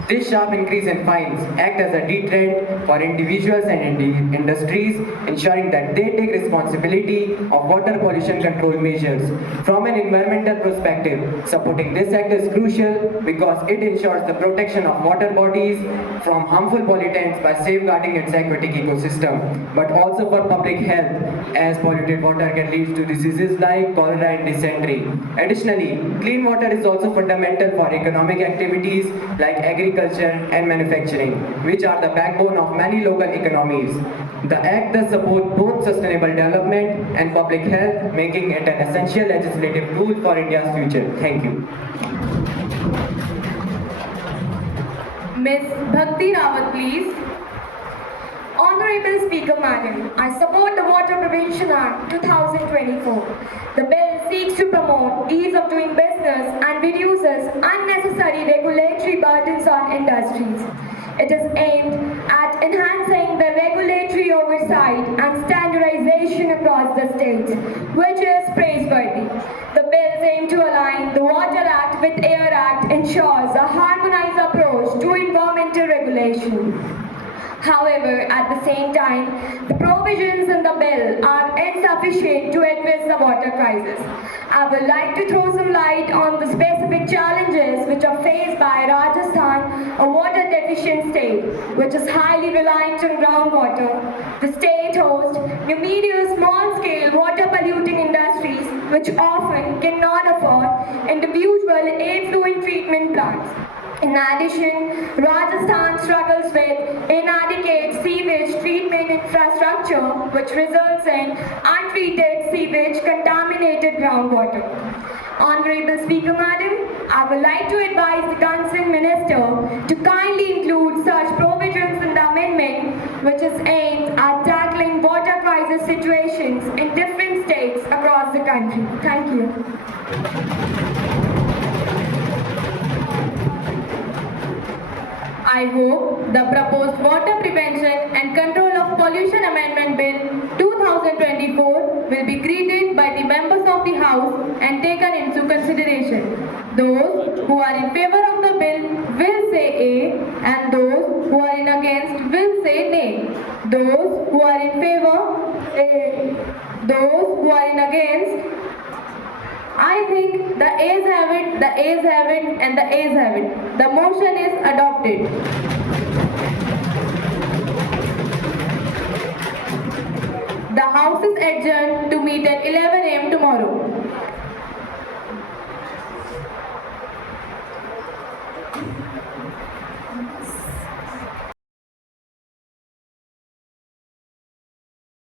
This sharp increase in fines act as a deterrent for individuals and industries, ensuring that they take responsibility of water pollution control measures. From an environmental perspective, supporting this act is crucial because it ensures the protection of water bodies from harmful pollutants by safeguarding its aquatic ecosystem, but also for public health, as polluted water can lead to diseases like cholera and dysentery. Additionally, clean water is also fundamental for economic activities like agriculture and manufacturing, which are the backbone of many local economies. The Act thus supports both sustainable development and public health, making it an essential legislative tool for India's future. Thank you. Ms. Bhakti Rawat, please. Honorable Speaker Madam, I support the Water Prevention Act 2024. The bill seeks to promote ease of doing business and reduces unnecessary regulatory burdens on industries. It is aimed at enhancing the regulatory oversight and standardization across the states, which is praiseworthy. The bills aim to align the Water Act with Air Act, ensures a harmonized approach to environmental regulation. However, at the same time, the provisions in the bill are insufficient to address the water crisis. I would like to throw some light on the specific challenges which are faced by Rajasthan, a water deficient state, which is highly reliant on groundwater. The state hosts numerous small-scale water polluting industries which often cannot afford individual effluent treatment plants. In addition, Rajasthan struggles with inadequate sewage treatment infrastructure, which results in untreated sewage contaminated groundwater. Honorable Speaker Madam, I would like to advise the concerned minister to kindly include such provisions in the amendment, which is aimed at tackling water crisis situations in different states across the country. Thank you. I hope the proposed Water Prevention and Control of Pollution Amendment Bill 2024 will be greeted by the members of the House and taken into consideration. Those who are in favor of the bill will say A, and those who are in against will say nay. Those who are in favor, A. Those who are in against, I think the A's have it, the A's have it, and the A's have it. The motion is adopted. The House is adjourned to meet at 11 a.m. tomorrow.